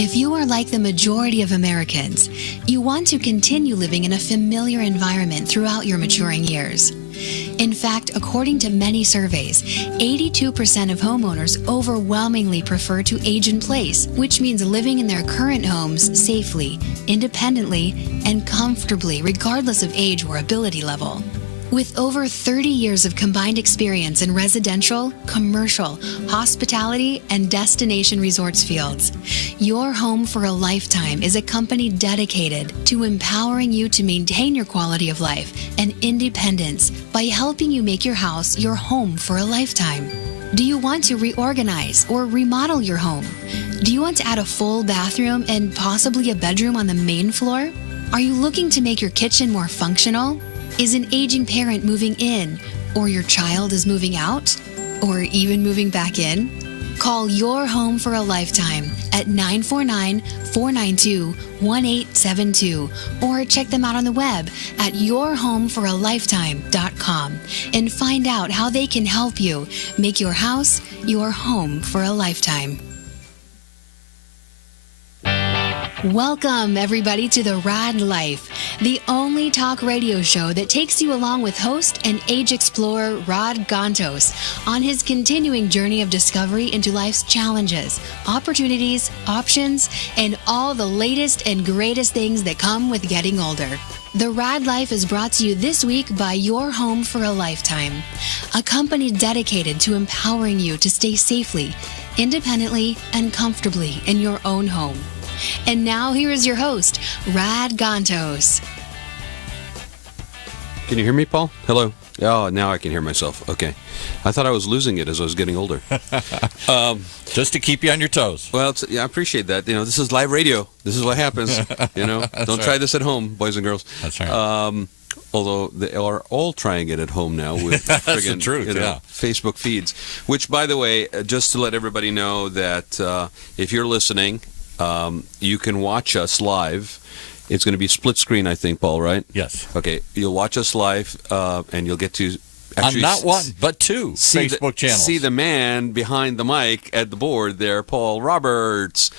If you are like the majority of Americans, you want to continue living in a familiar environment throughout your maturing years. In fact, according to many surveys, 82% of homeowners overwhelmingly prefer to age in place, which means living in their current homes safely, independently, and comfortably, regardless of age or ability level. With over 30 years of combined experience in residential, commercial, hospitality, and destination resorts fields, Your Home for a Lifetime is a company dedicated to empowering you to maintain your quality of life and independence by helping you make your house your home for a lifetime. Do you want to reorganize or remodel your home? Do you want to add a full bathroom and possibly a bedroom on the main floor? Are you looking to make your kitchen more functional? Is an aging parent moving in, or your child is moving out, or even moving back in? Call Your Home for a Lifetime at 949-492-1872 or check them out on the web at yourhomeforalifetime.com and find out how they can help you make your house your home for a lifetime. Welcome, everybody, to the Rad Life, the only talk radio show that takes you along with host and age explorer Rad Gantos on his continuing journey of discovery into life's challenges, opportunities, options, and all the latest and greatest things that come with getting older. The Rad Life is brought to you this week by Your Home for a Lifetime, a company dedicated to empowering you to stay safely, independently, and comfortably in your own home. And now here is your host, Rad Gantos. Can you hear me, Paul? Hello. Oh, now I can hear myself. Okay. I thought I was losing it as I was getting older. Just to keep you on your toes. Well, I appreciate that. This is live radio. This is what happens. Don't try this at home, boys and girls. That's right. Although they are all trying it at home now with friggin', the truth, Facebook feeds. Which, by the way, just to let everybody know that if you're listening, you can watch us live. It's going to be split screen, I think, Paul, right? Yes. Okay. You'll watch us live, and you'll get to actually on not one, but two Facebook channels. See the man behind the mic at the board there, Paul Roberts.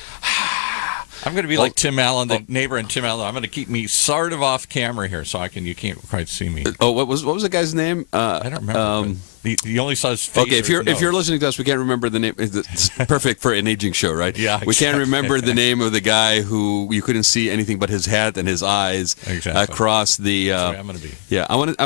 I'm going to be like Tim Allen, the neighbor in Tim Allen. I'm going to keep me sort of off camera here, so you can't quite see me. Oh, what was the guy's name? I don't remember. You only saw his face. Okay, if you're listening to us, we can't remember the name. It's perfect for an aging show, right? Yeah, exactly. We can't remember the name of the guy who you couldn't see anything but his hat and his eyes across the. That's where I'm going to be. Yeah, I want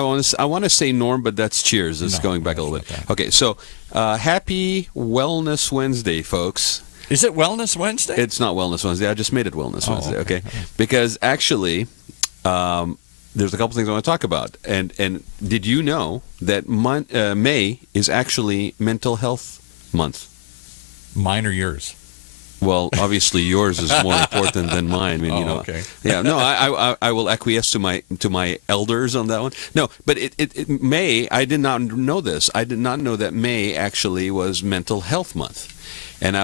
to say Norm, but that's Cheers. It's going back a little bit. Okay, so happy Wellness Wednesday, folks. Is it Wellness Wednesday? It's not Wellness Wednesday. I just made it Wellness Wednesday. Okay, because actually, there's a couple things I want to talk about. And did you know that May is actually Mental Health Month? Mine or yours? Well, obviously yours is more important than mine. I mean, okay. Yeah, no, I will acquiesce to my elders on that one. No, but it May. I did not know this. I did not know that May actually was Mental Health Month, and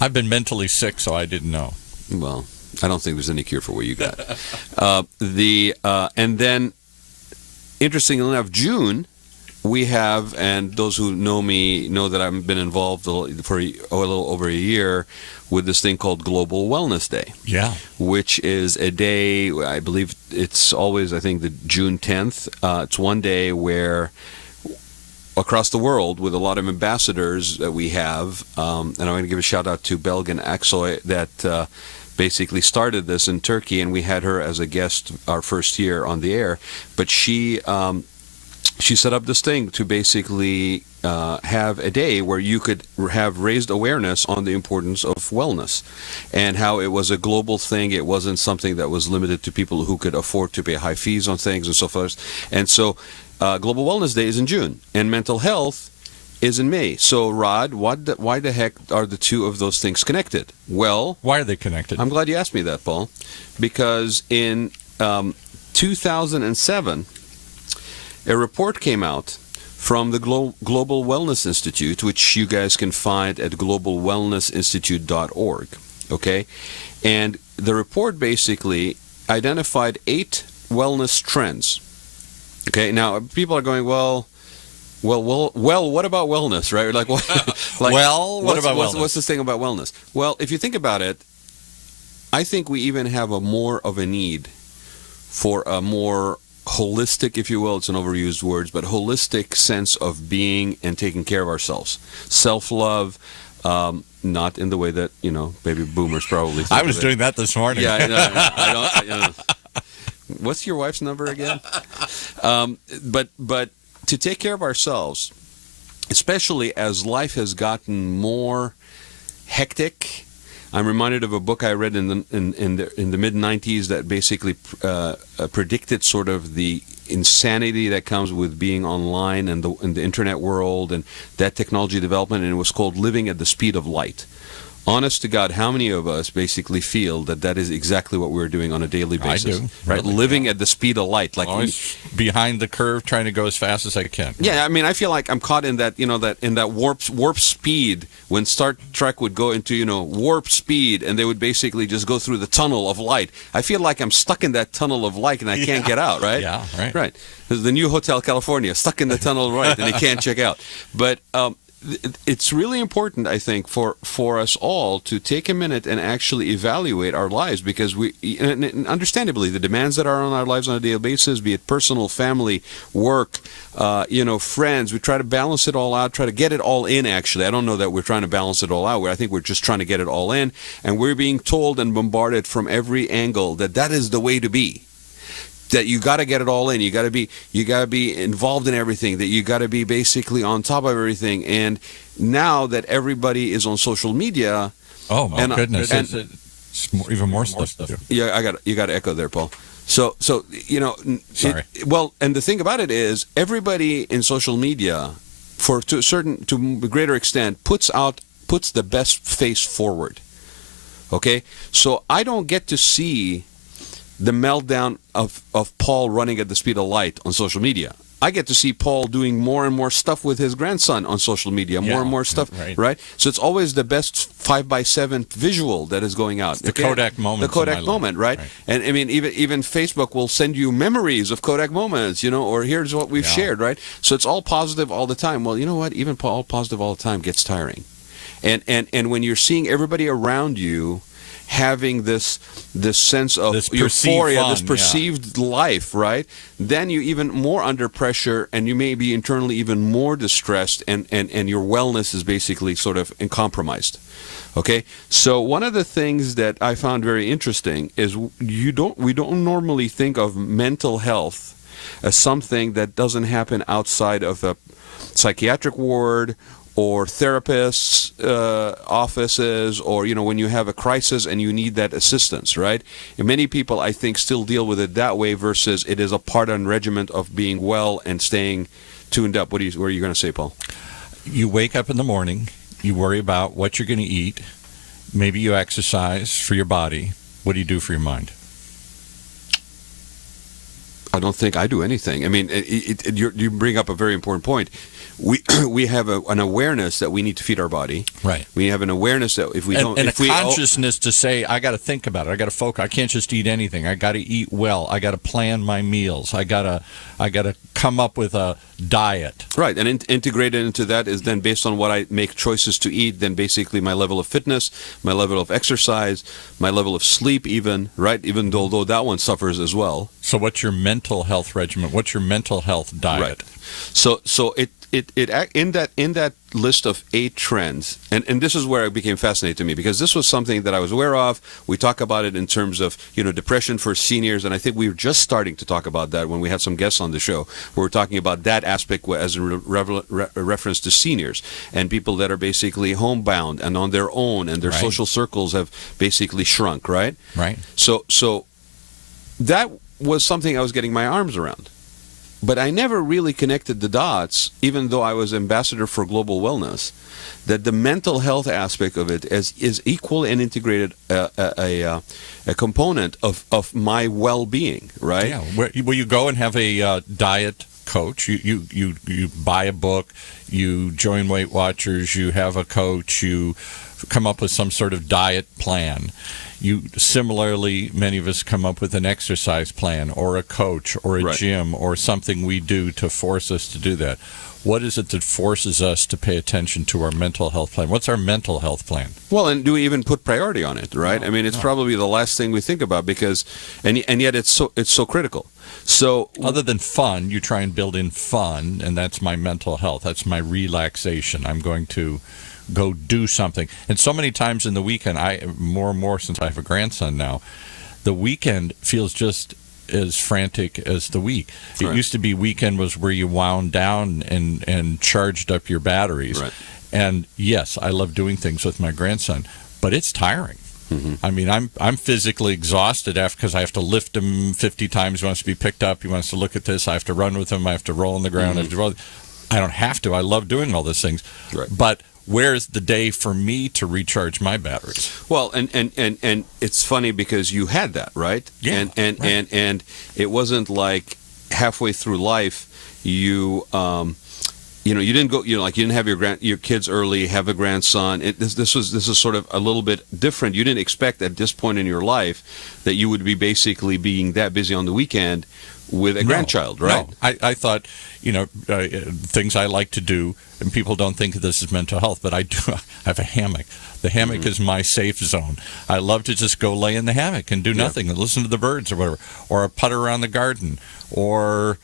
I've been mentally sick, so I didn't know. Well, I don't think there's any cure for what you got. And then, interestingly enough, June, we have, and those who know me know that I've been involved for a little over a year with this thing called Global Wellness Day. Yeah. Which is a day, I believe it's always, I think, the June 10th. It's one day where across the world, with a lot of ambassadors that we have, and I'm going to give a shout out to Belgin Aksoy that basically started this in Turkey, and we had her as a guest our first year on the air. But she set up this thing to basically have a day where you could have raised awareness on the importance of wellness and how it was a global thing. It wasn't something that was limited to people who could afford to pay high fees on things and so forth. And so Global Wellness Day is in June, and mental health is in May. So, Rod, why the heck are the two of those things connected? Well, why are they connected? I'm glad you asked me that, Paul, because in 2007, a report came out from the Global Wellness Institute, which you guys can find at globalwellnessinstitute.org. Okay, and the report basically identified 8 wellness trends. Okay, now people are going, well, what about wellness, right? Like, what about wellness? What's this thing about wellness? Well, if you think about it, I think we even have a more of a need for a more holistic, if you will, it's an overused word, but holistic sense of being and taking care of ourselves. Self-love, not in the way that, baby boomers probably think I was doing that this morning. Yeah, I don't. What's your wife's number again? But to take care of ourselves, especially as life has gotten more hectic. I'm reminded of a book I read in the mid '90s that basically predicted sort of the insanity that comes with being online and in the internet world and that technology development, and it was called Living at the Speed of Light. Honest to God, how many of us basically feel that is exactly what we're doing on a daily basis? I do. Right? Really, Living at the speed of light. Like always behind the curve, trying to go as fast as I can. Yeah, I mean, I feel like I'm caught in that, in that warp speed when Star Trek would go into, warp speed and they would basically just go through the tunnel of light. I feel like I'm stuck in that tunnel of light and I can't get out, right? Yeah, right. Right. The new Hotel California, stuck in the tunnel of light and you can't check out. But it's really important, I think, for us all to take a minute and actually evaluate our lives, because and understandably, the demands that are on our lives on a daily basis, be it personal, family, work, friends, we try to balance it all out, try to get it all in, actually. I don't know that we're trying to balance it all out. I think we're just trying to get it all in, and we're being told and bombarded from every angle that is the way to be. That you got to get it all in. You got to be involved in everything. That you got to be basically on top of everything. And now that everybody is on social media, oh my goodness, it's even more stuff to do. Yeah, you got to echo there, Paul. So Sorry. And the thing about it is, everybody in social media, to a greater extent, puts the best face forward. Okay, so I don't get to see the meltdown of Paul running at the speed of light on social media. I get to see Paul doing more and more stuff with his grandson on social media, more and more stuff, right? So it's always the best 5x7 visual that is going out. It's the Kodak moment. The Kodak moment, right? And I mean, even Facebook will send you memories of Kodak moments, or here's what we've shared, right? So it's all positive all the time. Well, you know what? Even all positive all the time gets tiring. And when you're seeing everybody around you having this sense of euphoria, this perceived life, right? Then you're even more under pressure, and you may be internally even more distressed, and your wellness is basically sort of compromised. Okay, so one of the things that I found very interesting is we don't normally think of mental health as something that doesn't happen outside of a psychiatric ward or therapists' offices, or when you have a crisis and you need that assistance, right? And many people, I think, still deal with it that way, versus it is a part and regiment of being well and staying tuned up. What are you going to say, Paul? You wake up in the morning, you worry about what you're going to eat, maybe you exercise for your body. What do you do for your mind? I don't think I do anything. I mean, you bring up a very important point. We have an awareness that we need to feed our body. Right. We have an awareness that if we don't, and a consciousness to say, I got to think about it. I got to focus. I can't just eat anything. I got to eat well. I got to plan my meals. I got to come up with a diet. Right, and integrated into that is then based on what I make choices to eat. Then basically my level of fitness, my level of exercise, my level of sleep, even right. Even though that one suffers as well. So what's your mental health regimen? What's your mental health diet? Right. So it in that list of 8 trends, and this is where it became fascinating to me, because this was something that I was aware of. We talk about it in terms of depression for seniors, and I think we were just starting to talk about that when we had some guests on the show. We were talking about that aspect as a reference to seniors and people that are basically homebound and on their own, and their social circles have basically shrunk. Right. Right. So that was something I was getting my arms around. But I never really connected the dots, even though I was ambassador for global wellness, that the mental health aspect of it is equal and integrated a component of my well-being, right? Yeah. Where you go and have a diet coach. You buy a book. You join Weight Watchers. You have a coach. You come up with some sort of diet plan. Similarly, many of us come up with an exercise plan or a coach or a gym or something we do to force us to do that. What is it that forces us to pay attention to our mental health plan? What's our mental health plan? Well, and do we even put priority on it, right? I mean, it's probably the last thing we think about because, and yet it's so critical. So other than fun, you try and build in fun, and that's my mental health. That's my relaxation. I'm going to go do something. And so many times in the weekend, more and more since I have a grandson now, the weekend feels just as frantic as the week. It used to be weekend was where you wound down and charged up your batteries. Right. And yes, I love doing things with my grandson, but it's tiring. Mm-hmm. I mean, I'm physically exhausted because I have to lift him 50 times. He wants to be picked up. He wants to look at this. I have to run with him. I have to roll on the ground. I don't have to. I love doing all those things. Right. But where's the day for me to recharge my batteries? Well, and it's funny because you had that, right? Yeah. And it wasn't like halfway through life you you didn't go, like you didn't have your kids early, have a grandson. This is sort of a little bit different. You didn't expect at this point in your life that you would be basically being that busy on the weekend with a grandchild, right? No. I thought, things I like to do, and people don't think of this as mental health, but I do. I have a hammock. The hammock is my safe zone. I love to just go lay in the hammock and do nothing and listen to the birds or whatever, or a putter around the garden, or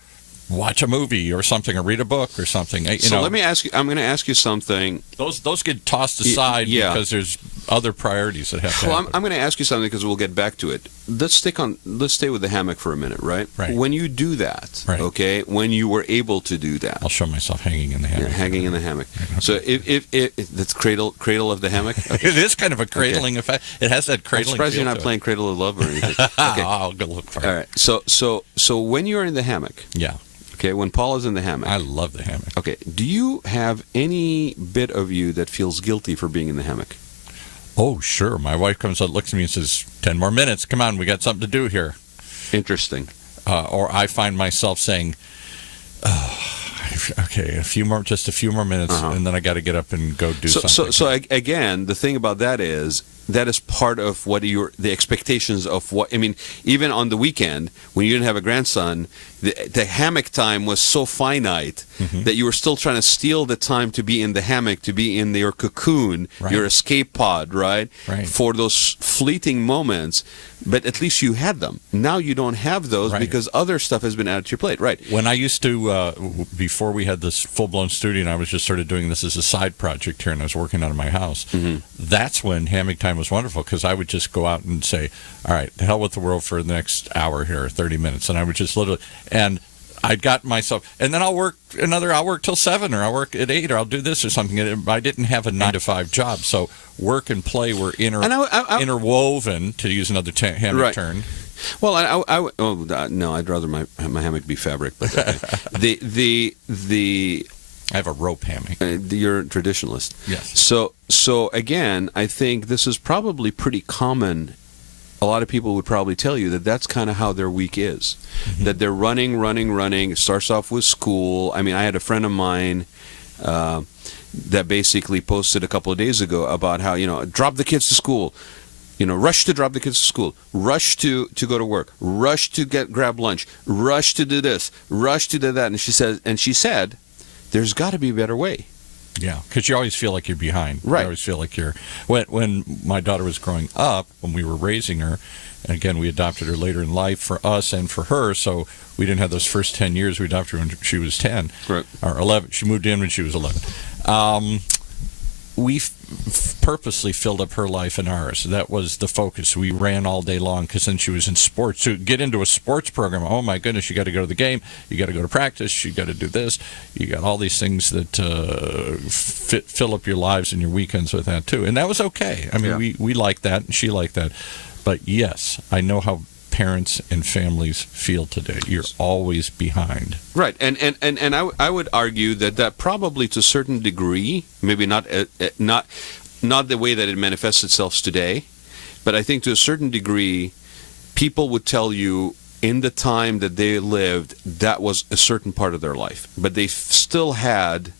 watch a movie or something, or read a book or something. Let me ask you. I'm going to ask you something. Those get tossed aside because there's other priorities that have to happen. I'm going to ask you something because we'll get back to it. Let's stay with the hammock for a minute, right? Right. When you do that, okay, when you were able to do that, I'll show myself hanging in the hammock. Hanging in the hammock. So if that's cradle of the hammock. Okay. It is kind of a cradling effect. It has that cradling. I'm surprised feel you're not to playing Cradle of Love or anything. Okay. I'll go look for it. All right. So when you're in the hammock. Yeah. Okay, when Paul is in the hammock. I love the hammock. Okay, do you have any bit of you that feels guilty for being in the hammock? Oh, sure. My wife comes up, looks at me and says, 10 more minutes. Come on, we got something to do here. Interesting. Or I find myself saying, okay, just a few more minutes, and then I got to get up and go do something. So again, the thing about that is part of what the expectations of what, I mean, even on the weekend, when you didn't have a grandson, the hammock time was so finite that you were still trying to steal the time to be in the hammock, to be in your cocoon, your escape pod, right? For those fleeting moments. But at least you had them. Now you don't have those because other stuff has been added to your plate, right? When I used to, before we had this full-blown studio, and I was just sort of doing this as a side project here, and I was working out of my house, that's when hammock time was wonderful, because I would just go out and say, all right, the hell with the world for the next hour here, 30 minutes. And I would just literally, and I'd got myself, and then I'll work till 7, or I'll work at 8, or I'll do this or something. I didn't have a 9-to-5 job, so work and play were interwoven, to use another hammock term. Well, no, I'd rather my hammock be fabric. But I have a rope hammock. You're a traditionalist. Yes. So again, I think this is probably pretty common. A lot of people would probably tell you that that's kind of how their week is. That they're running. It starts off with school. I mean, I had a friend of mine that basically posted a couple of days ago about how, drop the kids to school. Rush to drop the kids to school, rush to go to work, rush to grab lunch, rush to do this, rush to do that. And she said, there's got to be a better way. Yeah, because you always feel like you're behind. Right. You always feel like you're... When my daughter was growing up, when we were raising her, and again, we adopted her later in life for us and for her, so we didn't have those first 10 years. We adopted her when she was 10. Right. Or 11. She moved in when she was 11. We purposely filled up her life and ours. That was the focus. We ran all day long, because then she was in sports. To get into a sports program, oh my goodness, you got to go to the game, you got to go to practice, you got to do this, you got all these things that fill up your lives and your weekends with that too. And that was okay. I mean, we liked that, and she liked that. But yes, I know how parents and families feel today. You're always behind. Right, and I would argue that probably to a certain degree, maybe not the way that it manifests itself today, but I think to a certain degree, people would tell you in the time that they lived, that was a certain part of their life, but they still had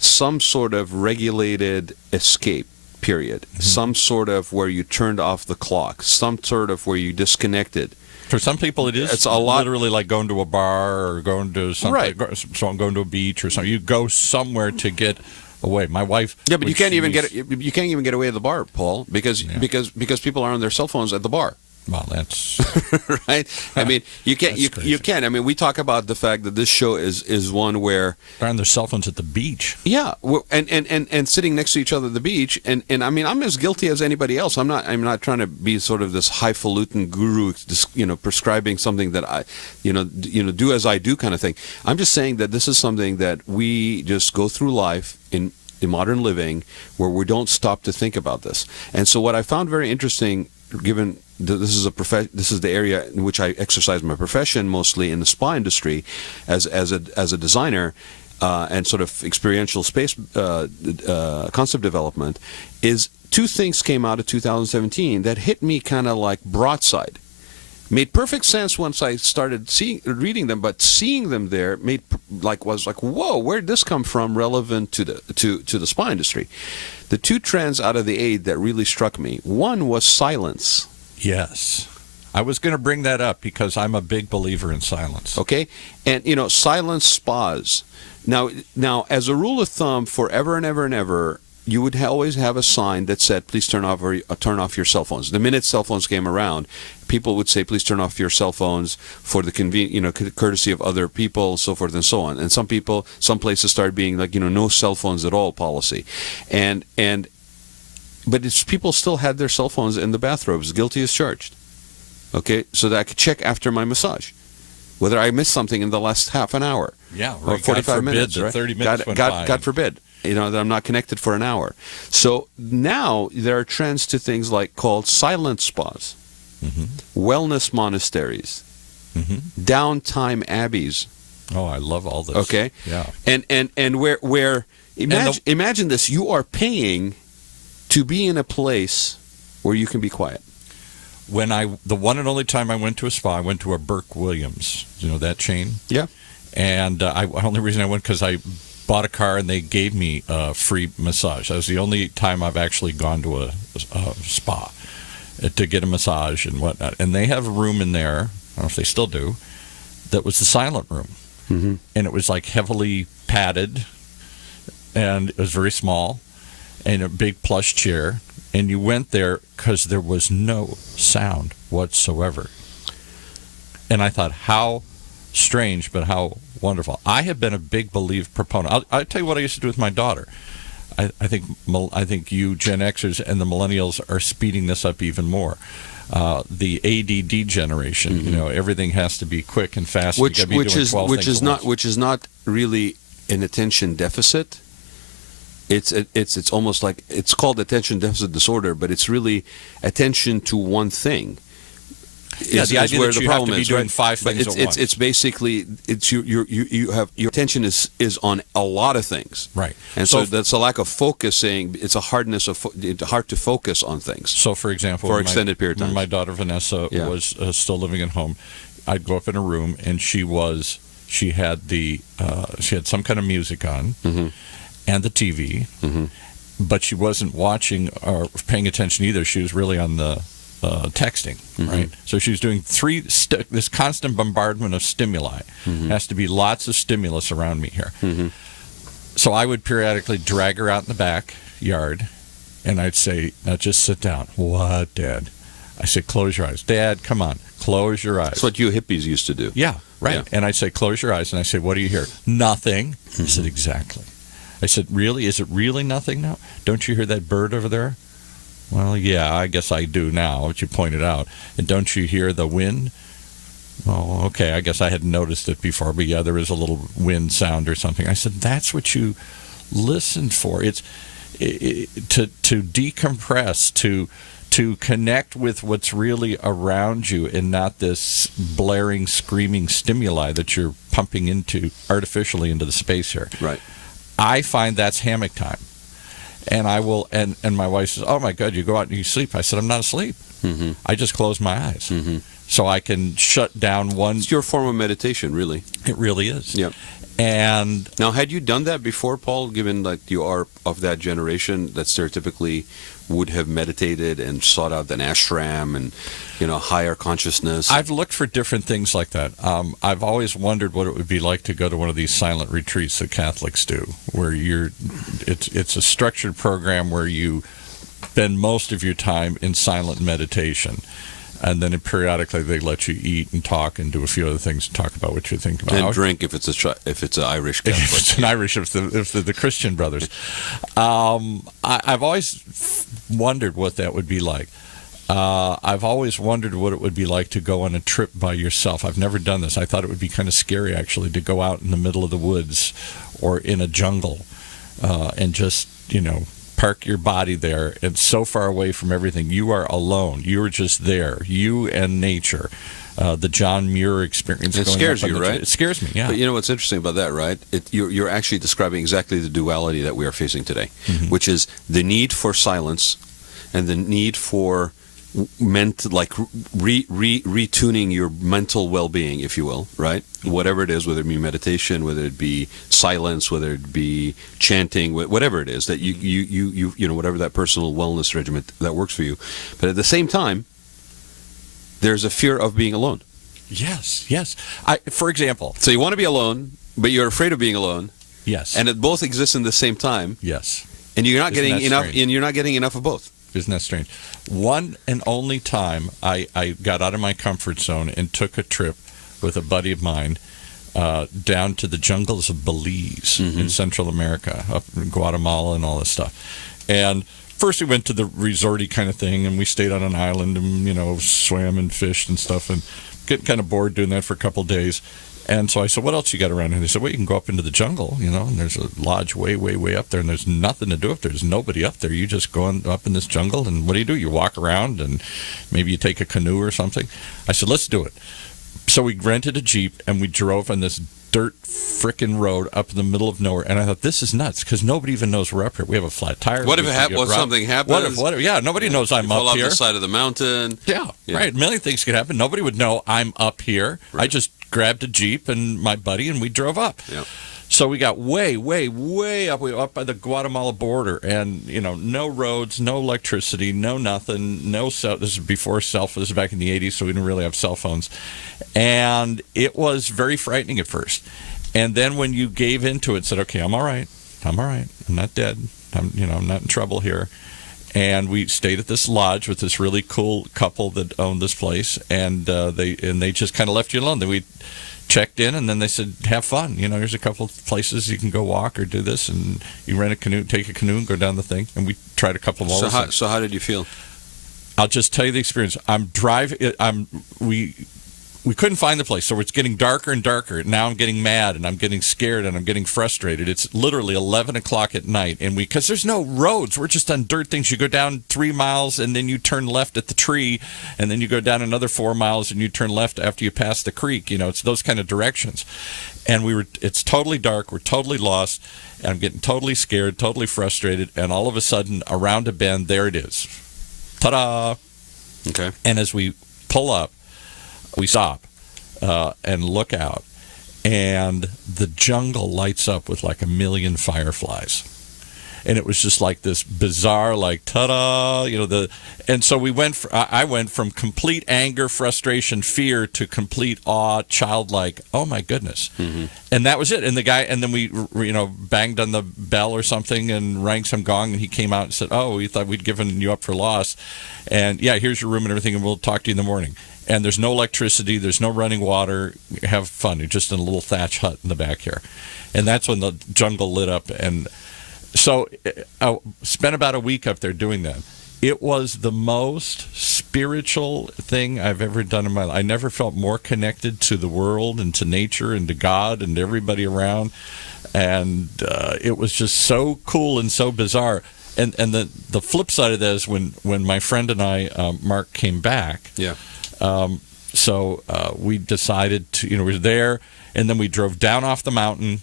some sort of regulated escape. period, some sort of where you turned off the clock, some sort of where you disconnected. For some people, it's a lot, literally like going to a bar or going to something, going to a beach or something. You go somewhere to get away. My wife. Yeah, but you can't even get away at the bar, Paul, because people are on their cell phones at the bar. Well, that's right. I mean, you can't. You can't. I mean, we talk about the fact that this show is one where they're on their cell phones at the beach. Yeah, and sitting next to each other at the beach, and I mean, I'm as guilty as anybody else. I'm not trying to be sort of this highfalutin guru, prescribing something that I, do as I do kind of thing. I'm just saying that this is something that we just go through life in modern living, where we don't stop to think about this. And so, what I found very interesting, given this is the area in which I exercise my profession, mostly in the spa industry, as a designer, and sort of experiential space concept development, is two things came out of 2017 that hit me kind of like broadside. Made perfect sense once I started reading them, but seeing them there was like, whoa, where'd this come from? Relevant to the spa industry. The two trends out of the 8 that really struck me. One was silence. Yes. I was going to bring that up because I'm a big believer in silence. Okay? And, silence spas. Now, as a rule of thumb, forever and ever and ever, you would always have a sign that said, please turn off your cell phones. The minute cell phones came around, people would say, please turn off your cell phones for the courtesy of other people, so forth and so on. And some places started being like, no cell phones at all policy. But people still had their cell phones in the bathrobes, guilty as charged. Okay, so that I could check after my massage whether I missed something in the last half an hour. Yeah, or 45 minutes, right? 30 minutes God forbid, that I'm not connected for an hour. So now there are trends to things called silent spas, wellness monasteries, downtime abbeys. Oh, I love all this. Okay, yeah, and where imagine this: you are paying to be in a place where you can be quiet. The one and only time I went to a spa, I went to a Burke Williams. You know that chain? Yeah. And the only reason I went because I bought a car and they gave me a free massage. That was the only time I've actually gone to a spa to get a massage and whatnot. And they have a room in there, I don't know if they still do, that was the silent room. Mm-hmm. And it was like heavily padded, and it was very small, and a big plush chair. And you went there because there was no sound whatsoever. And I thought, how strange, but how wonderful. I have been a big proponent. I'll tell you what I used to do with my daughter. I think you Gen Xers and the millennials are speeding this up even more. The ADD generation, everything has to be quick and fast. Which is not really an attention deficit. It's almost like it's called attention deficit disorder, but it's really attention to one thing. Yeah, the idea that you have to be doing 5 things at once. It's basically you have your attention is on a lot of things, right? And so that's a lack of focusing. It's a hard to focus on things. So, for example, for extended period of time, when my daughter Vanessa was still living at home, I'd go up in a room and she had some kind of music on. Mm-hmm. And the TV, but she wasn't watching or paying attention either. She was really on the texting, right? So she was doing this constant bombardment of stimuli. Has to be lots of stimulus around me here. So I would periodically drag her out in the backyard, and I'd say, now just sit down. What, Dad? I said, close your eyes. Dad, come on, close your eyes. That's what you hippies used to do. Yeah, right. Yeah. And I'd say, close your eyes. And I say, what do you hear? Nothing. He said, exactly. I said, really? Is it really nothing now? Don't you hear that bird over there? Well, yeah, I guess I do now, what you pointed out. And don't you hear the wind? Oh, okay, I guess I hadn't noticed it before, but yeah, there is a little wind sound or something. I said, that's what you listened for. It's to decompress, to connect with what's really around you and not this blaring, screaming stimuli that you're pumping artificially into the space here. Right. I find that's hammock time. And I will, and my wife says, oh my God, you go out and you sleep. I said, I'm not asleep. I just close my eyes. So I can shut down one. It's your form of meditation, really. It really is. Yep. And now, had you done that before, Paul, given that you are of that generation that stereotypically would have meditated and sought out an ashram and, higher consciousness? I've looked for different things like that. I've always wondered what it would be like to go to one of these silent retreats that Catholics do, where it's a structured program where you spend most of your time in silent meditation. And then periodically they let you eat and talk and do a few other things and talk about what you think about. And drink if it's an Irish Catholic. If it's an Irish, if the Christian brothers. I've always wondered what that would be like. I've always wondered what it would be like to go on a trip by yourself. I've never done this. I thought it would be kind of scary, actually, to go out in the middle of the woods or in a jungle and just, park your body there. It's so far away from everything. You are alone. You are just there. You and nature. The John Muir experience. It scares you, right? It scares me, yeah. But you know what's interesting about that, right? You're actually describing exactly the duality that we are facing today, which is the need for silence and the need for retuning your mental well-being, if you will, right? Whatever it is, whether it be meditation, whether it be silence, whether it be chanting, whatever it is that you whatever that personal wellness regimen that works for you. But at the same time, there's a fear of being alone. Yes. For example. So you want to be alone, but you're afraid of being alone. Yes. And it both exists in the same time. Yes. And you're not getting enough. Strange? And you're not getting enough of both. Isn't that strange? One and only time I got out of my comfort zone and took a trip with a buddy of mine down to the jungles of Belize in Central America, up in Guatemala and all this stuff. And first we went to the resorty kind of thing, and we stayed on an island and, swam and fished and stuff, and getting kind of bored doing that for a couple of days. And so I said, what else you got around here? They said, well, you can go up into the jungle, and there's a lodge way, way, way up there, and there's nothing to do up there. There's nobody up there. You just go up in this jungle, and what do? You walk around, and maybe you take a canoe or something. I said, let's do it. So we rented a Jeep, and we drove on this dirt frickin' road up in the middle of nowhere. And I thought, this is nuts, because nobody even knows we're up here. We have a flat tire. What if something happens? What if, yeah, nobody knows I'm fall up off here. the side of the mountain. Yeah, right. A million things could happen. Nobody would know I'm up here. Right. I just grabbed a Jeep and my buddy, and we drove up. Yep. So we got way, way, way up. We were up by the Guatemala border, and no roads, no electricity, no nothing, no cell. This is before cell phone. This is back in the '80s, so we didn't really have cell phones, and it was very frightening at first. And then when you gave into it, said, "Okay, I'm all right. I'm not dead. I'm not in trouble here." And we stayed at this lodge with this really cool couple that owned this place, and they just kind of left you alone. Then we checked in, and then they said, have fun. Here's a couple of places you can go walk or do this, and you rent a canoe, take a canoe, and go down the thing. And we tried a couple of all those things. So how did you feel? I'll just tell you the experience. We couldn't find the place, so it's getting darker and darker. Now I'm getting mad, and I'm getting scared, and I'm getting frustrated. It's literally 11 o'clock at night, and because there's no roads, we're just on dirt things. You go down 3 miles, and then you turn left at the tree, and then you go down another 4 miles, and you turn left after you pass the creek. It's those kind of directions. And it's totally dark. We're totally lost, and I'm getting totally scared, totally frustrated, and all of a sudden, around a bend, there it is. Ta-da! Okay. And as we pull up, we stop and look out, and the jungle lights up with like a million fireflies. And it was just like this bizarre, like, ta-da, and so I went from complete anger, frustration, fear to complete awe, childlike, oh my goodness. Mm-hmm. And that was it. And then we banged on the bell or something and rang some gong, and he came out and said, oh, we thought we'd given you up for lost. And yeah, here's your room and everything, and we'll talk to you in the morning. And there's no electricity, there's no running water. Have fun. You're just in a little thatch hut in the back here. And that's when the jungle lit up. And so I spent about a week up there doing that. It was the most spiritual thing I've ever done in my life. I never felt more connected to the world and to nature and to God and everybody around. And it was just so cool and so bizarre. And the flip side of that is when my friend and I, Mark, came back. Yeah. So we decided to, we were there, and then we drove down off the mountain,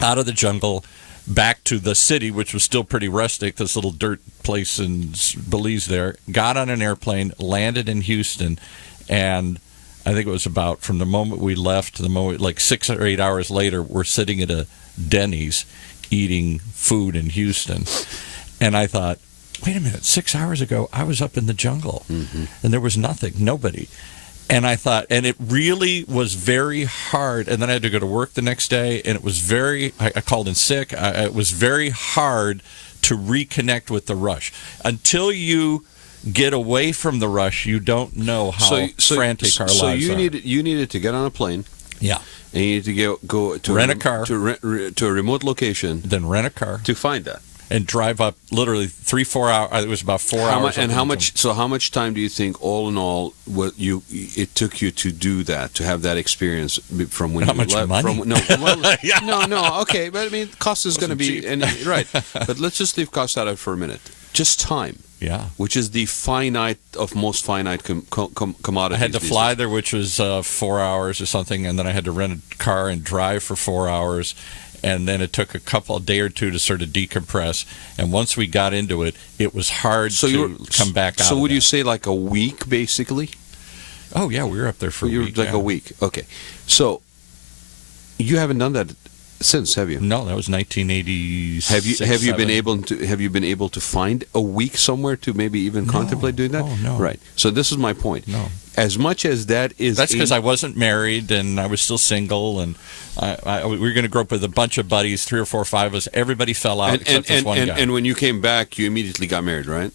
out of the jungle, back to the city, which was still pretty rustic, this little dirt place in Belize there, got on an airplane, landed in Houston, and I think it was about from the moment we left to the moment, like 6 or 8 hours later, we're sitting at a Denny's eating food in Houston. And I thought, wait a minute, 6 hours ago, I was up in the jungle and there was nothing, nobody. And I thought, and it really was very hard. And then I had to go to work the next day, and it was I called in sick. It was very hard to reconnect with the rush. Until you get away from the rush, you don't know how frantic our lives are. So you needed to get on a plane. Yeah. And you need to go to rent a car to a remote location. Then rent a car to find that. And drive up literally 3-4 hours. It was about 4 hours. And how much? So how much time do you think, all in all, it took you to do that, to have that experience from when how you much left? Money? No. Okay, but I mean, cost is going to be right. But let's just leave cost out of it for a minute. Just time. Yeah. Which is the finite of most finite commodities. I had to fly there, which was 4 hours or something, and then I had to rent a car and drive for 4 hours. And then it took a day or two to sort of decompress. And once we got into it, it was hard to come back out. So would you say like a week, basically? Oh, yeah, we were up there for a week. Like a week. Okay. So you haven't done that since, have you? No, that was 1986. Have you been able to find a week somewhere to maybe even contemplate doing that? Oh, no. Right. So this is my point. No. As much as that's because I wasn't married and I was still single, and we were going to grow up with a bunch of buddies, 3 or 4 or 5 of us. Everybody fell out except this one guy. And when you came back, you immediately got married, right?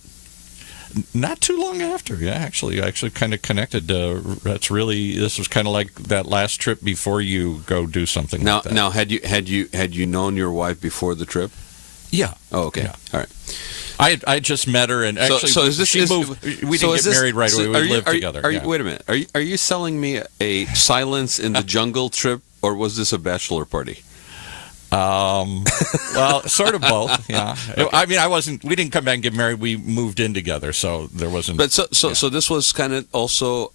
Not too long after, yeah. Actually kind of connected. This was kind of like that last trip before you go do something. Now, like that. now, had you known your wife before the trip? Yeah. Oh, okay. Yeah. All right. I just met her, and actually, she moved. We didn't get married right away. We lived together. Wait a minute. Are you selling me a silence in the jungle trip, or was this a bachelor party? Well, sort of both. Yeah. Okay. I mean, we didn't come back and get married. We moved in together, so there wasn't. But so this was kind of also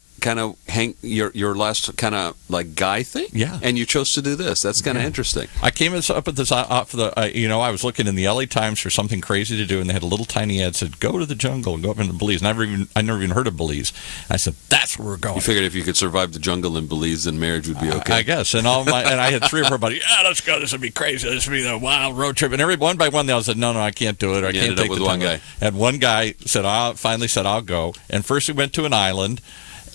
your last kind of like guy thing. Yeah. And you chose to do this. That's kind of interesting. I came up with this off the. I was looking in the LA Times for something crazy to do, and they had a little tiny ad that said, "Go to the jungle, go up into Belize." And I never even heard of Belize. I said, "That's where we're going." You figured if you could survive the jungle in Belize, then marriage would be okay. I guess. And I had 3 or 4 buddies. Yeah, let's go. This would be crazy. This would be the wild road trip. And one by one, they all said, "No, I can't do it. I can't take with the one time." guy. And one guy finally said, "I'll go." And first we went to an island,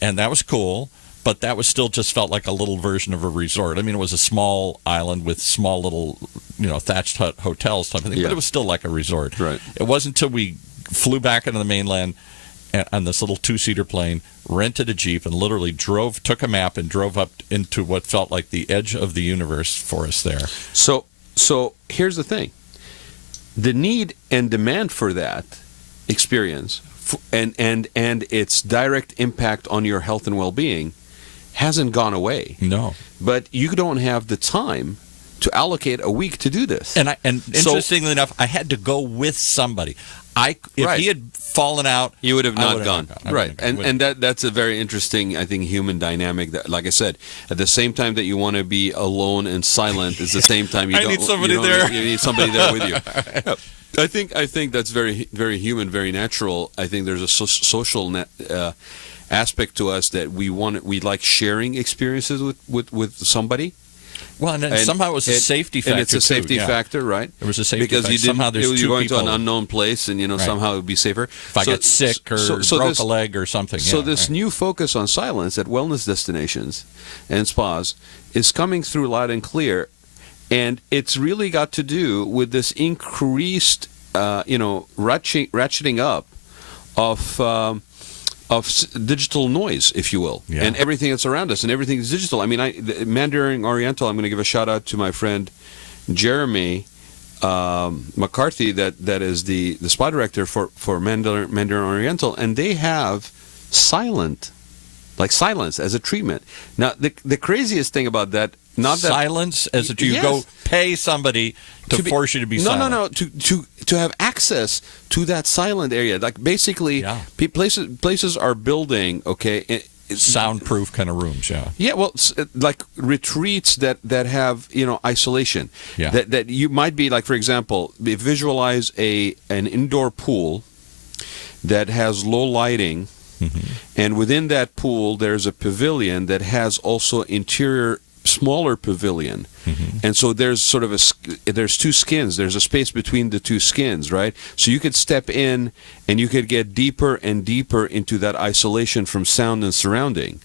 and that was cool. But that was still just felt like a little version of a resort. I mean, it was a small island with small little, thatched hut hotels type of thing. Yeah. But it was still like a resort. Right. It wasn't until we flew back into the mainland on this little 2-seater plane, rented a Jeep, and literally took a map and drove up into what felt like the edge of the universe for us there. So here's the thing. The need and demand for that experience and its direct impact on your health and well-being hasn't gone away. No. But you don't have the time to allocate a week to do this. And interestingly enough, I had to go with somebody. If he had fallen out, you would have not gone. Right. And that's a very interesting, I think, human dynamic that, like I said, at the same time that you want to be alone and silent is the same time you need somebody there. You need somebody there with you. I think that's very, very human, very natural. I think there's a social aspect to us that we like sharing experiences with somebody. Well, and somehow it was a safety factor. And it's a safety factor, right? There was a safety factor. Because somehow there's 2 people. You're going to an unknown place, and somehow it would be safer. If I get sick or broke a leg or something. So this new focus on silence at wellness destinations and spas is coming through loud and clear, and it's really got to do with this increased, ratcheting up of digital noise, if you will, and everything that's around us, and everything is digital. I mean, Mandarin Oriental, I'm going to give a shout-out to my friend Jeremy McCarthy, that is the spa director for Mandarin Oriental, and they have silence as a treatment. Now, the craziest thing about that, silence as a treatment. You go pay somebody to force you to be silent. No, to have access to that silent area. Like basically, places are building, soundproof kind of rooms, Yeah, well, like retreats that have isolation. Yeah. That you might be like, for example, visualize an indoor pool that has low lighting, and within that pool there's a pavilion that has also interior smaller pavilion. And so there's sort of there's two skins. There's a space between the two skins, right? So you could step in and you could get deeper and deeper into that isolation from sound and surrounding,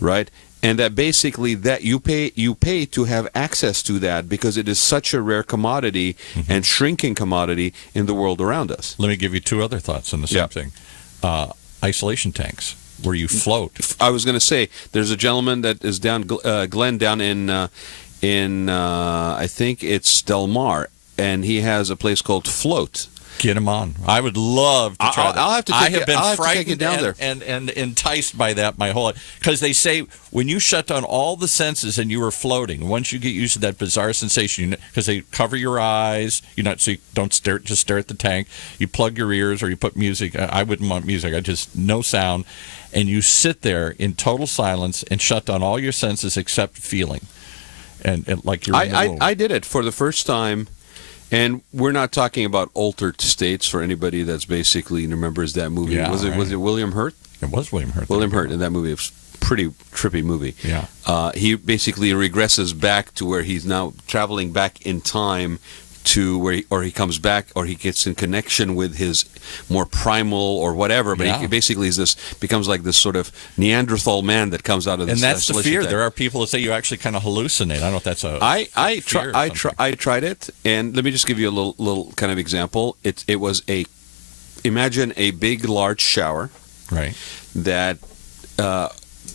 right? And that basically that you pay to have access to that because it is such a rare commodity and shrinking commodity in the world around us. Let me give you two other thoughts on the same thing. Isolation tanks, where you float. I was going to say, there's a gentleman that is down, Glenn, down in I think it's Del Mar, and he has a place called Float. Get him on. I would love to try that. I'll have to I have been frightened down there and enticed by that my whole life. Because they say when you shut down all the senses and you are floating, once you get used to that bizarre sensation, because they cover your eyes, so you don't just stare at the tank. You plug your ears or you put music. I wouldn't want music. I just no sound, and you sit there in total silence and shut down all your senses except feeling, and like you're in the womb. I did it for the first time. And we're not talking about altered states for anybody that's basically remembers that movie. Yeah, was it William Hurt? It was William Hurt. William Hurt in that movie. It was a pretty trippy movie. Yeah. He basically regresses back to where he's now traveling back in time to where he comes back, or he gets in connection with his more primal or whatever. But he basically becomes like this sort of Neanderthal man that comes out of this. And that's the fear. Tank. There are people that say you actually kind of hallucinate. I don't know if that's a. I tried it, and let me just give you a little kind of example. It was imagine a big large shower, right? That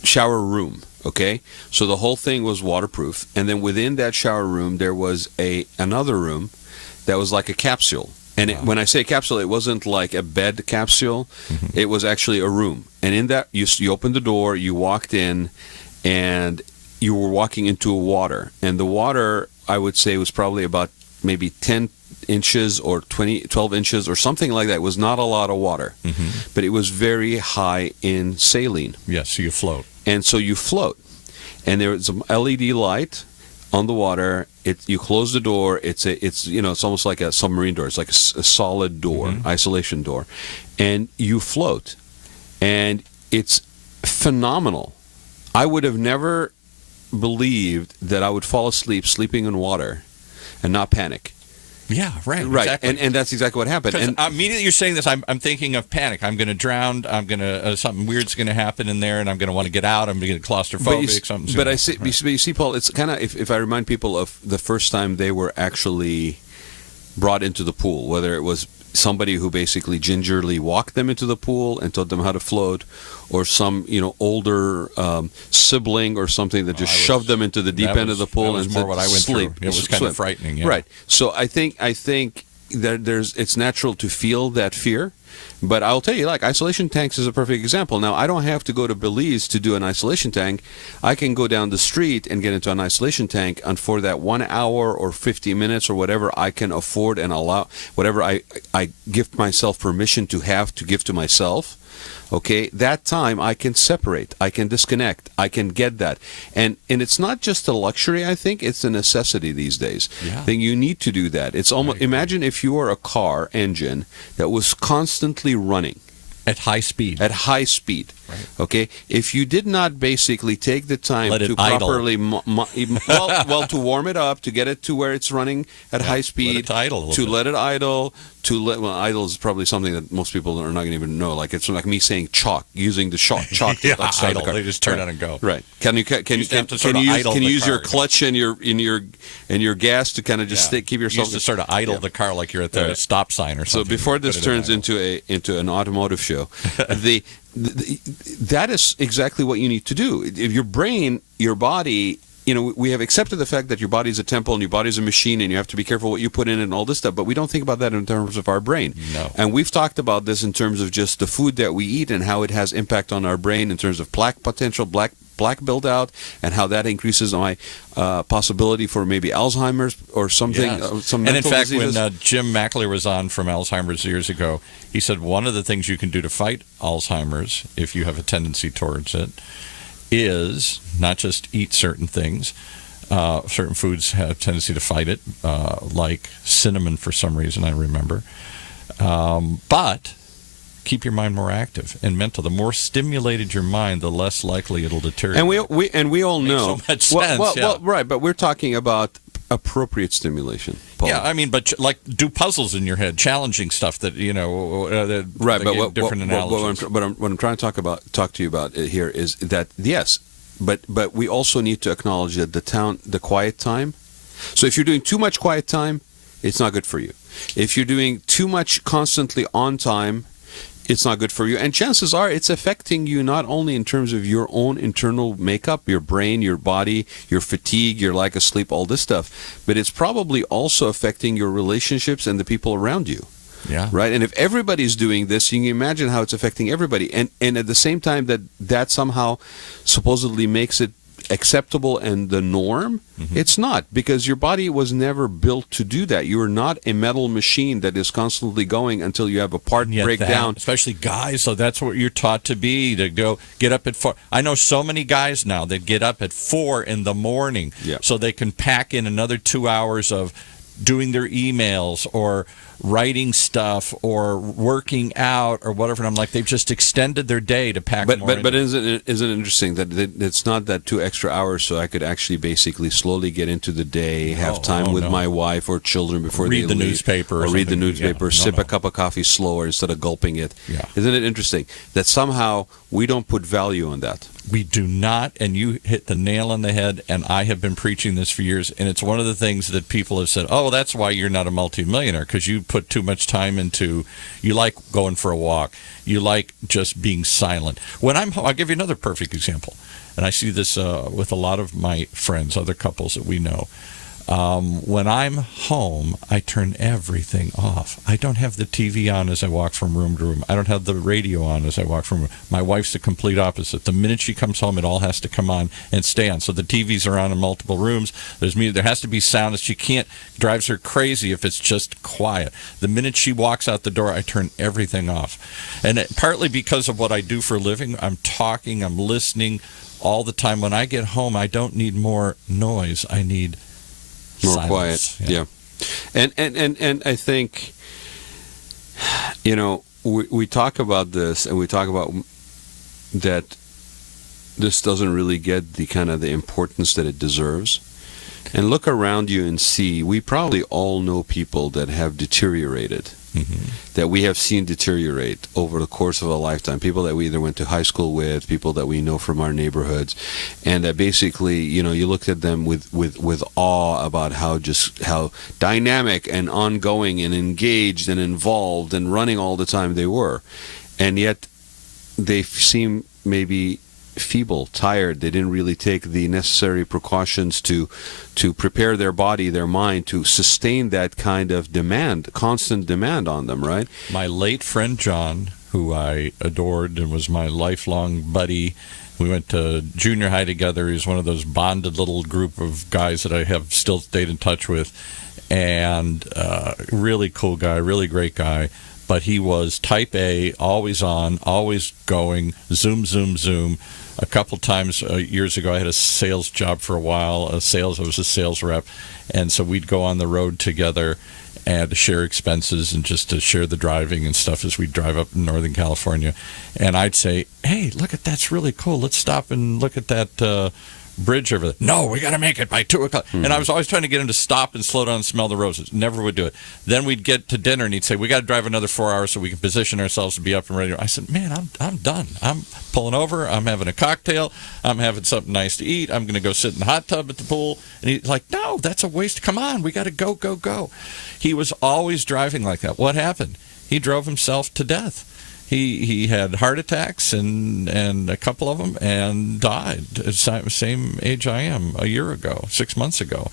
shower room. Okay, so the whole thing was waterproof, and then within that shower room there was another room that was like a capsule. And when I say capsule, it wasn't like a bed capsule. It was actually a room. And in that, you opened the door, you walked in, and you were walking into water. And the water, I would say, was probably about maybe 10 inches or 12 inches or something like that. It was not a lot of water, but it was very high in saline. Yes, so you float. And so you float. And there's some LED light on the water. You close the door. It's almost like a submarine door. It's like a solid door, isolation door, and you float, and it's phenomenal. I would have never believed that I would fall asleep sleeping in water and not panic. Yeah, right. Right, exactly. And that's exactly what happened. And immediately you're saying this, I'm thinking of panic. I'm going to drown. I'm going to something weird's going to happen in there, and I'm going to want to get out. I'm going to get claustrophobic. But you see, Paul, it's kind of if I remind people of the first time they were actually brought into the pool, whether it was somebody who basically gingerly walked them into the pool and taught them how to float, or some older sibling or something that just shoved them into the deep end of the pool and more what I went sleep. through. It was kind of frightening. Yeah. Right. So I think that it's natural to feel that fear. But I'll tell you, like, isolation tanks is a perfect example. Now, I don't have to go to Belize to do an isolation tank. I can go down the street and get into an isolation tank, and for that 1 hour or 50 minutes or whatever I can afford and allow, whatever I give myself permission to have to give to myself, okay, that time I can separate, I can disconnect, I can get that. And it's not just a luxury, I think, it's a necessity these days. Yeah. I think you need to do that. It's almost, imagine if you were a car engine that was constantly running. At high speed. At high speed. Right. Okay? If you did not basically take the time to properly, to warm it up, to get it to where it's running at high speed, let it idle, idle is probably something that most people are not going to even know. Like, it's like me saying chalk, using the chalk to start idle. the car. They just turn it on and go. Right. Can you use your clutch and your gas to kind of just keep yourself? You used to sort of idle the car like you're at the stop sign or something. So before this turns into an automotive show, that is exactly what you need to do. If your brain, your body, we have accepted the fact that your body is a temple and your body is a machine, and you have to be careful what you put in and all this stuff, but we don't think about that in terms of our brain. No. And we've talked about this in terms of just the food that we eat and how it has impact on our brain in terms of plaque potential, plaque build-out, and how that increases my possibility for maybe Alzheimer's or something. Yes. And in fact, diseases. when Jim McAleer was on from Alzheimer's years ago, he said one of the things you can do to fight Alzheimer's, if you have a tendency towards it, is not just eat certain things. Certain foods have a tendency to fight it, like cinnamon for some reason, I remember. But keep your mind more active and mental. The more stimulated your mind, the less likely it'll deteriorate. And we all know. Makes so much sense. Well, right, but we're talking about appropriate stimulation, Paul. Yeah, I mean, but like do puzzles in your head, challenging stuff that right. But different analogies. What I'm trying to talk to you about here is that yes, but we also need to acknowledge that the quiet time. So if you're doing too much quiet time, it's not good for you. If you're doing too much constantly on time, it's not good for you. And chances are it's affecting you not only in terms of your own internal makeup, your brain, your body, your fatigue, your lack of sleep, all this stuff, but it's probably also affecting your relationships and the people around you. Yeah. Right? And if everybody's doing this, you can imagine how it's affecting everybody. And at the same time that somehow supposedly makes it acceptable and the norm, it's not, because your body was never built to do that. You are not a metal machine that is constantly going until you have a part break down. Especially guys, so that's what you're taught to be, to go get up at 4. I know so many guys now that get up at 4 in the morning so they can pack in another 2 hours of doing their emails or writing stuff or working out or whatever. And I'm like, they've just extended their day to pack more. But isn't it interesting that it's not that 2 extra hours, so I could actually basically slowly get into the day, have time with my wife or children before they leave, read the newspaper, sip a cup of coffee slower instead of gulping it. Yeah. Isn't it interesting that somehow we don't put value on that? We do not, and you hit the nail on the head, and I have been preaching this for years, and it's one of the things that people have said, oh, that's why you're not a multimillionaire, because you put too much time into, you like going for a walk, you like just being silent. I'll give you another perfect example, and I see this with a lot of my friends, other couples that we know. When I'm home, I turn everything off. I don't have the TV on as I walk from room to room. I don't have the radio on as I walk from room. My wife's the complete opposite. The minute she comes home, it all has to come on and stay on. So the TVs are on in multiple rooms. There's music. There has to be sound. She can't. Drives her crazy if it's just quiet. The minute she walks out the door, I turn everything off. And partly because of what I do for a living, I'm talking, I'm listening all the time. When I get home, I don't need more noise. I need more silence. Quiet, yeah. And I think, we talk about this, and we talk about that this doesn't really get the kind of the importance that it deserves. And look around you and see, we probably all know people that have deteriorated, that we have seen deteriorate over the course of a lifetime. People that we either went to high school with, people that we know from our neighborhoods, and that basically, you looked at them with awe about how dynamic and ongoing and engaged and involved and running all the time they were. And yet they seem maybe feeble, tired. They didn't really take the necessary precautions to prepare their body, their mind, to sustain that kind of constant demand on them, right? My late friend John, who I adored and was my lifelong buddy, we went to junior high together. He was one of those bonded little group of guys that I have still stayed in touch with, and really cool guy, really great guy. But he was type A, always on, always going, zoom, zoom, zoom. A couple times years ago, I had a sales job for a while. I was a sales rep, and so we'd go on the road together and to share expenses and just to share the driving and stuff as we drive up in Northern California. And I'd say, hey, look at that's really cool. Let's stop and look at that bridge over there. No, we got to make it by 2 o'clock. And I was always trying to get him to stop and slow down and smell the roses. Never would do it. Then we'd get to dinner and he'd say, we got to drive another 4 hours so we can position ourselves to be up and ready. I said, man, I'm done. I'm pulling over. I'm having a cocktail. I'm having something nice to eat. I'm going to go sit in the hot tub at the pool. And he's like, no, that's a waste. Come on, we got to go, go, go. He was always driving like that. What happened? He drove himself to death. He had heart attacks and a couple of them and died. Same age I am, a year ago, 6 months ago.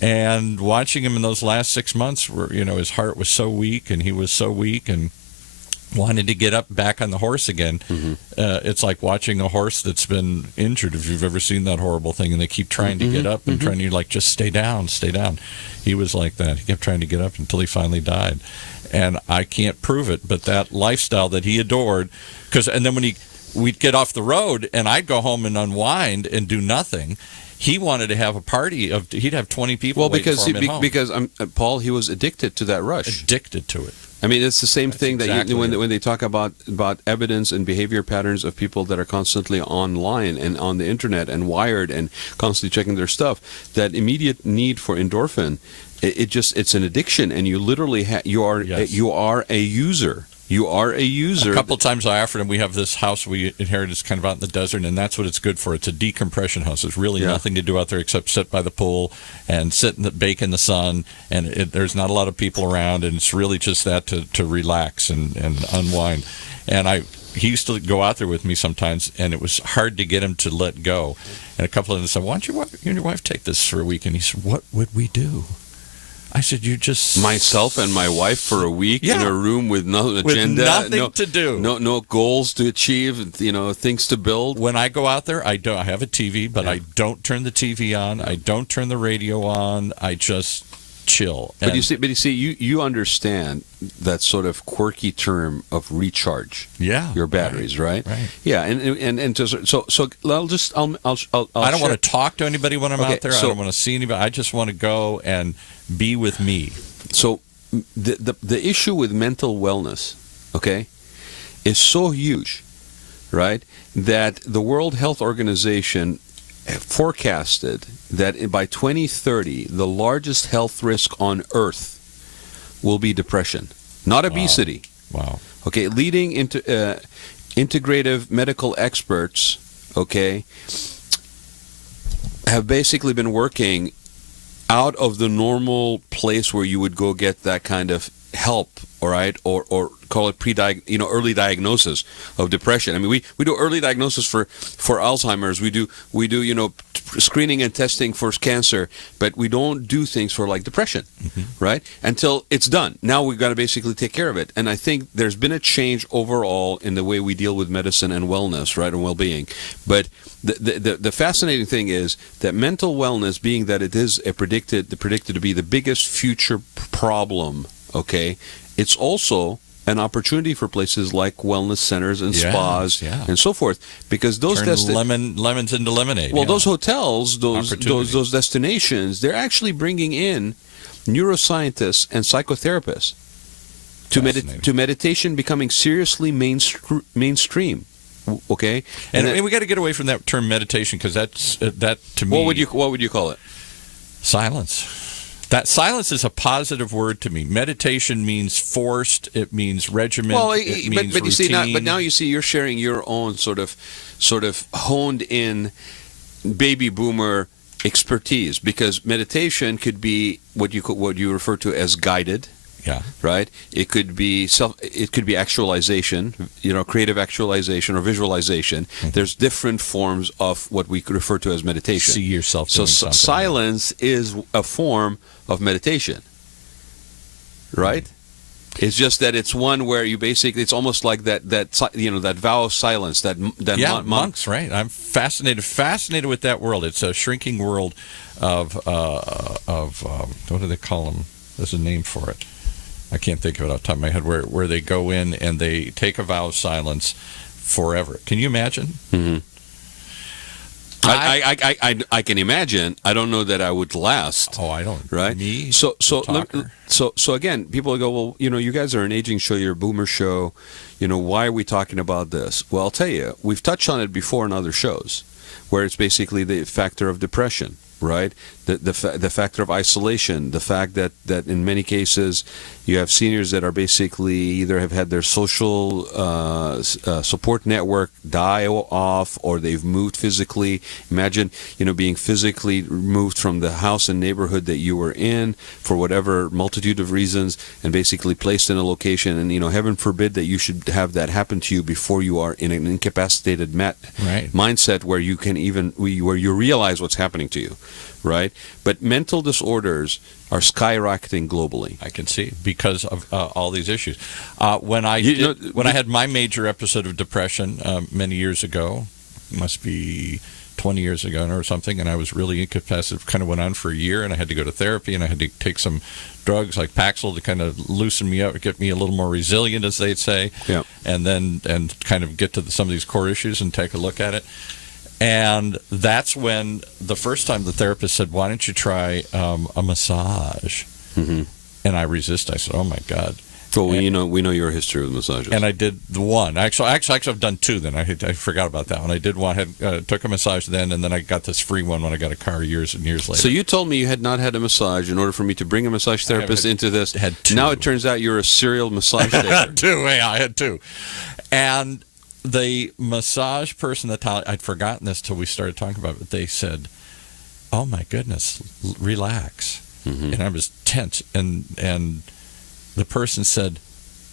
And watching him in those last 6 months, where his heart was so weak and he was so weak and wanted to get up back on the horse again. It's like watching a horse that's been injured, if you've ever seen that horrible thing, and they keep trying to get up and trying to just stay down, stay down. He was like that. He kept trying to get up until he finally died. And I can't prove it, but that lifestyle that he adored, and then when we'd get off the road and I'd go home and unwind and do nothing, he wanted to have a party he'd have 20 people waiting for him at home. Because Paul, he was addicted to that rush. Addicted to it. I mean, it's the same thing exactly that when they talk about evidence and behavior patterns of people that are constantly online and on the internet and wired and constantly checking their stuff, that immediate need for endorphin, it's an addiction, and you literally you are a user. You are a user. A couple of times I offered him, we have this house we inherited, it's kind of out in the desert, and that's what it's good for. It's a decompression house. There's really nothing to do out there except sit by the pool and bake in the sun, and there's not a lot of people around, and it's really just that to relax and unwind. And he used to go out there with me sometimes, and it was hard to get him to let go. And a couple of them said, why don't you and your wife take this for a week? And he said, what would we do? I said, you just... Myself and my wife for a week in a room with no agenda. With nothing to do. No goals to achieve, things to build. When I go out there, I have a TV, but I don't turn the TV on. I don't turn the radio on. I just chill. But you see, you understand that sort of quirky term of recharge. Yeah. Your batteries, right? Right. Yeah, and so I'll I don't want to talk to anybody when I'm out there. I don't want to see anybody. I just want to go and be with me. So the issue with mental wellness, is so huge, right? That the World Health Organization forecasted that by 2030, the largest health risk on Earth will be depression, not obesity. Wow. Okay, leading into integrative medical experts, have basically been working out of the normal place where you would go get that kind of help, all right, or call it early diagnosis of depression. I mean, we do early diagnosis for Alzheimer's. We do screening and testing for cancer, but we don't do things for like depression, right? Until it's done. Now we've got to basically take care of it. And I think there's been a change overall in the way we deal with medicine and wellness, right, and well-being. But the fascinating thing is that mental wellness, being that it is predicted to be the biggest future problem, it's also an opportunity for places like wellness centers and spas and so forth, because those lemons into lemonade. Well, those hotels, those destinations, they're actually bringing in neuroscientists and psychotherapists to meditation becoming seriously mainstream. Okay, and we got to get away from that term meditation, because that to me. What would you call it? Silence. That silence is a positive word to me. Meditation means forced. It means regiment. Well, it means but you see, routine. now you see, you're sharing your own sort of honed in baby boomer expertise, because meditation could be what you refer to as guided. Yeah. Right. It could be actualization, creative actualization or visualization. Mm-hmm. There's different forms of what we could refer to as meditation. See yourself doing something. Silence is a form of meditation. Right. Mm-hmm. It's just that it's one where you basically, it's almost like that vow of silence that monks, right? I'm fascinated with that world. It's a shrinking world of what do they call them? There's a name for it. I can't think of it off the top of my head, where they go in and they take a vow of silence forever. Can you imagine? Mm-hmm. I can imagine. I don't know that I would last. Oh, I don't. Right? Me? So again, people go, well, you guys are an aging show, you're a boomer show. Why are we talking about this? Well, I'll tell you, we've touched on it before in other shows, where it's basically the factor of depression. Right, the factor of isolation, the fact that in many cases you have seniors that are basically either have had their social support network die off, or they've moved physically. Imagine being physically removed from the house and neighborhood that you were in for whatever multitude of reasons, and basically placed in a location. And heaven forbid that you should have that happen to you before you are in an incapacitated mindset where you realize what's happening to you. Right, but mental disorders are skyrocketing globally. I can see, because of all these issues. When I had my major episode of depression many years ago, must be 20 years ago or something, and I was really incapacitated. Kind of went on for a year, and I had to go to therapy, and I had to take some drugs like Paxil to kind of loosen me up, get me a little more resilient, as they'd say, and kind of get to some of these core issues and take a look at it. And that's when the first time the therapist said, why don't you try a massage? Mm-hmm. And I resisted. I said, oh, my God. Well, we know your history with massages. And I did the one. Actually, I've done two. Then I forgot about that one. I did one. Took a massage then, and then I got this free one when I got a car years and years later. So you told me you had not had a massage in order for me to bring a massage therapist into this. Had two. Now it turns out you're a serial massage taker. I had two. And the massage person I'd forgotten this till we started talking about it. They said, "Oh my goodness, relax," and I was tense. And the person said,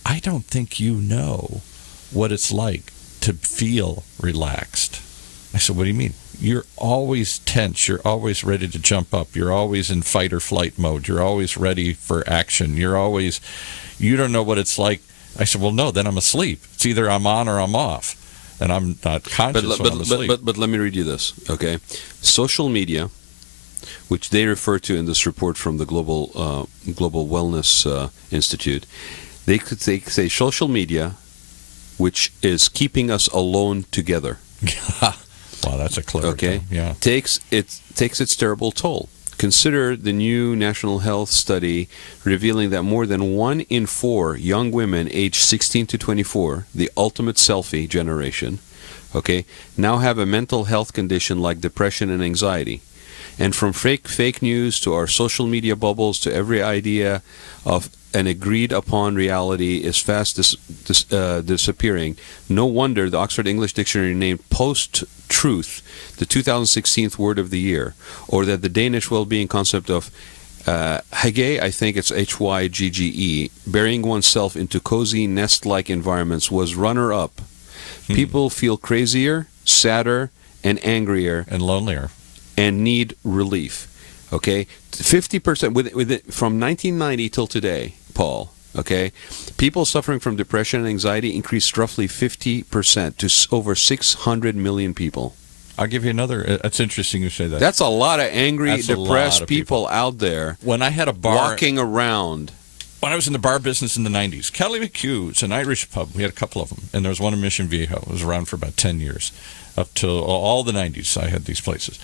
"I don't think you know what it's like to feel relaxed." I said, "What do you mean?" "You're always tense. You're always ready to jump up. You're always in fight or flight mode. You're always ready for action. You don't know what it's like." I said, "Well, no, then I'm asleep. It's either I'm on or I'm off. And I'm not conscious when I'm asleep." But let me read you this, okay? Social media, which they refer to in this report from the Global Wellness Institute, they say social media, which is keeping us alone together. Wow, that's a clever okay. term. Yeah, takes its terrible toll. Consider the new National Health study revealing that more than 1 in 4 young women aged 16 to 24, the ultimate selfie generation, okay, now have a mental health condition like depression and anxiety. And from fake news to our social media bubbles to every idea of an agreed upon reality is fast disappearing. No wonder the Oxford English Dictionary named post-truth the 2016 word of the year, or that the Danish well-being concept of hygge, I think it's Hygge, burying oneself into cozy nest-like environments, was runner-up. People feel crazier, sadder, and angrier. and lonelier. And need relief. Okay? 50%, from 1990 till today, Paul, okay, people suffering from depression and anxiety increased roughly 50% to over 600 million people. I'll give you another. It's interesting you say that. That's a lot of angry, That's a depressed lot of people out there When I had a bar, walking around. when I was in the bar business in the 90s, Kelly McHugh's, an Irish pub, we had a couple of them, and there was one in Mission Viejo. It was around for about 10 years. Up till all the 90s, I had these places.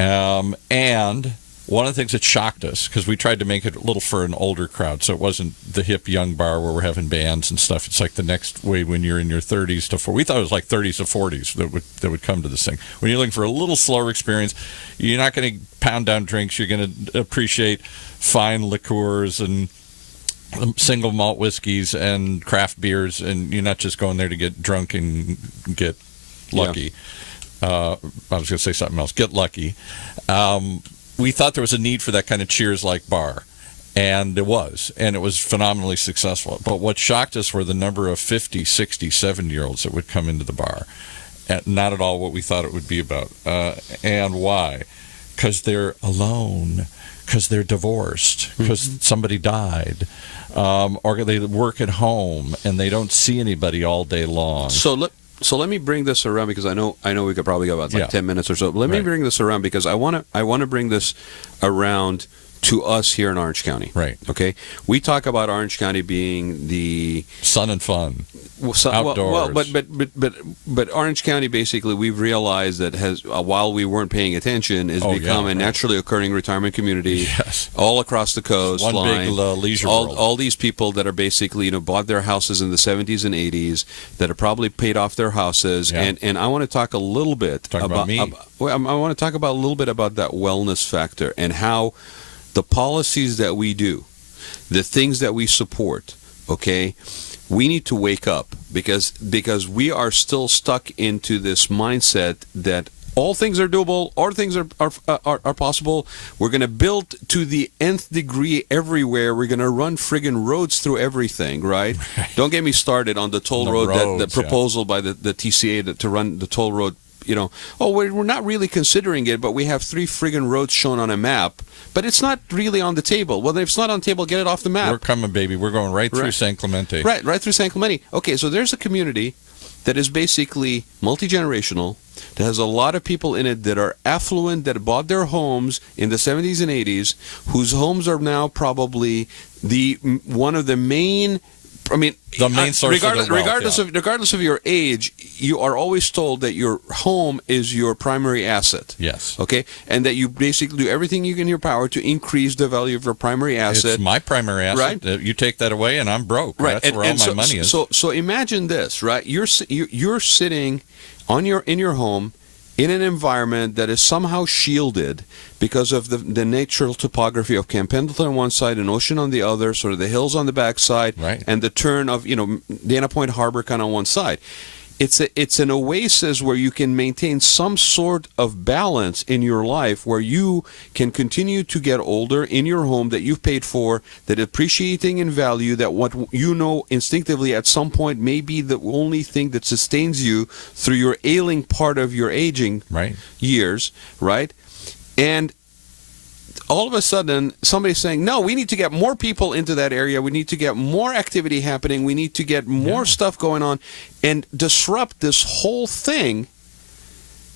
And one of the things that shocked us, because we tried to make it a little for an older crowd, so it wasn't the hip young bar where we're having bands and stuff. It's like the next way when you're in your 30s to 40s. We thought it was like 30s to 40s that would come to this thing. When you're looking for a little slower experience, you're not going to pound down drinks. You're going to appreciate fine liqueurs and single malt whiskeys and craft beers, and you're not just going there to get drunk and get lucky. I was going to say something else. Get lucky. We thought there was a need for that kind of Cheers-like bar, and it was phenomenally successful. But what shocked us were the number of 50, 60, 70-year-olds that would come into the bar. And not at all what we thought it would be about. And why? Because they're alone, because they're divorced, because somebody died, or they work at home and they don't see anybody all day long. So let me bring this around, because I know we could probably go about 10 minutes or so. Let me bring this around, because I want to bring this around to us here in Orange County. Right. Okay. We talk about Orange County being the sun and fun, outdoors. Well, but Orange County, basically, we've realized that has while we weren't paying attention, has become a naturally occurring retirement community. Yes. All across the coast. One big leisure world. All these people that are basically bought their houses in the 70s and 80s, that have probably paid off their houses, and I want to talk a little bit about me. I want to talk about a little bit about that wellness factor and how the policies that we do, the things that we support, okay, we need to wake up, because we are still stuck into this mindset that all things are doable, all things are possible. We're going to build to the nth degree everywhere. We're going to run friggin' roads through everything, right? Don't get me started on the toll road, the proposal by the TCA to run the toll road. We're not really considering it, but we have 3 friggin' roads shown on a map, but it's not really on the table. Well, if it's not on the table, get it off the map. We're coming, baby. We're going right through San Clemente. Right through San Clemente. Okay, so there's a community that is basically multi-generational, that has a lot of people in it that are affluent, that bought their homes in the 70s and 80s, whose homes are now probably one of the main I mean, The main source of their wealth, regardless of your age, you are always told that your home is your primary asset. Yes. Okay, and that you basically do everything you can in your power to increase the value of your primary asset. It's my primary asset. Right? You take that away, and I'm broke. Right. That's where all my money is. So imagine this, right? You're sitting in your home in an environment that is somehow shielded because of the natural topography of Camp Pendleton on one side and ocean on the other, sort of the hills on the back side, right, and the turn of Dana Point Harbor kind of on one side. It's an oasis where you can maintain some sort of balance in your life, where you can continue to get older in your home that you've paid for, that appreciating in value, that what you know instinctively at some point may be the only thing that sustains you through your ailing part of your aging years, right? And all of a sudden, somebody's saying, no, we need to get more people into that area. We need to get more activity happening. We need to get more stuff going on and disrupt this whole thing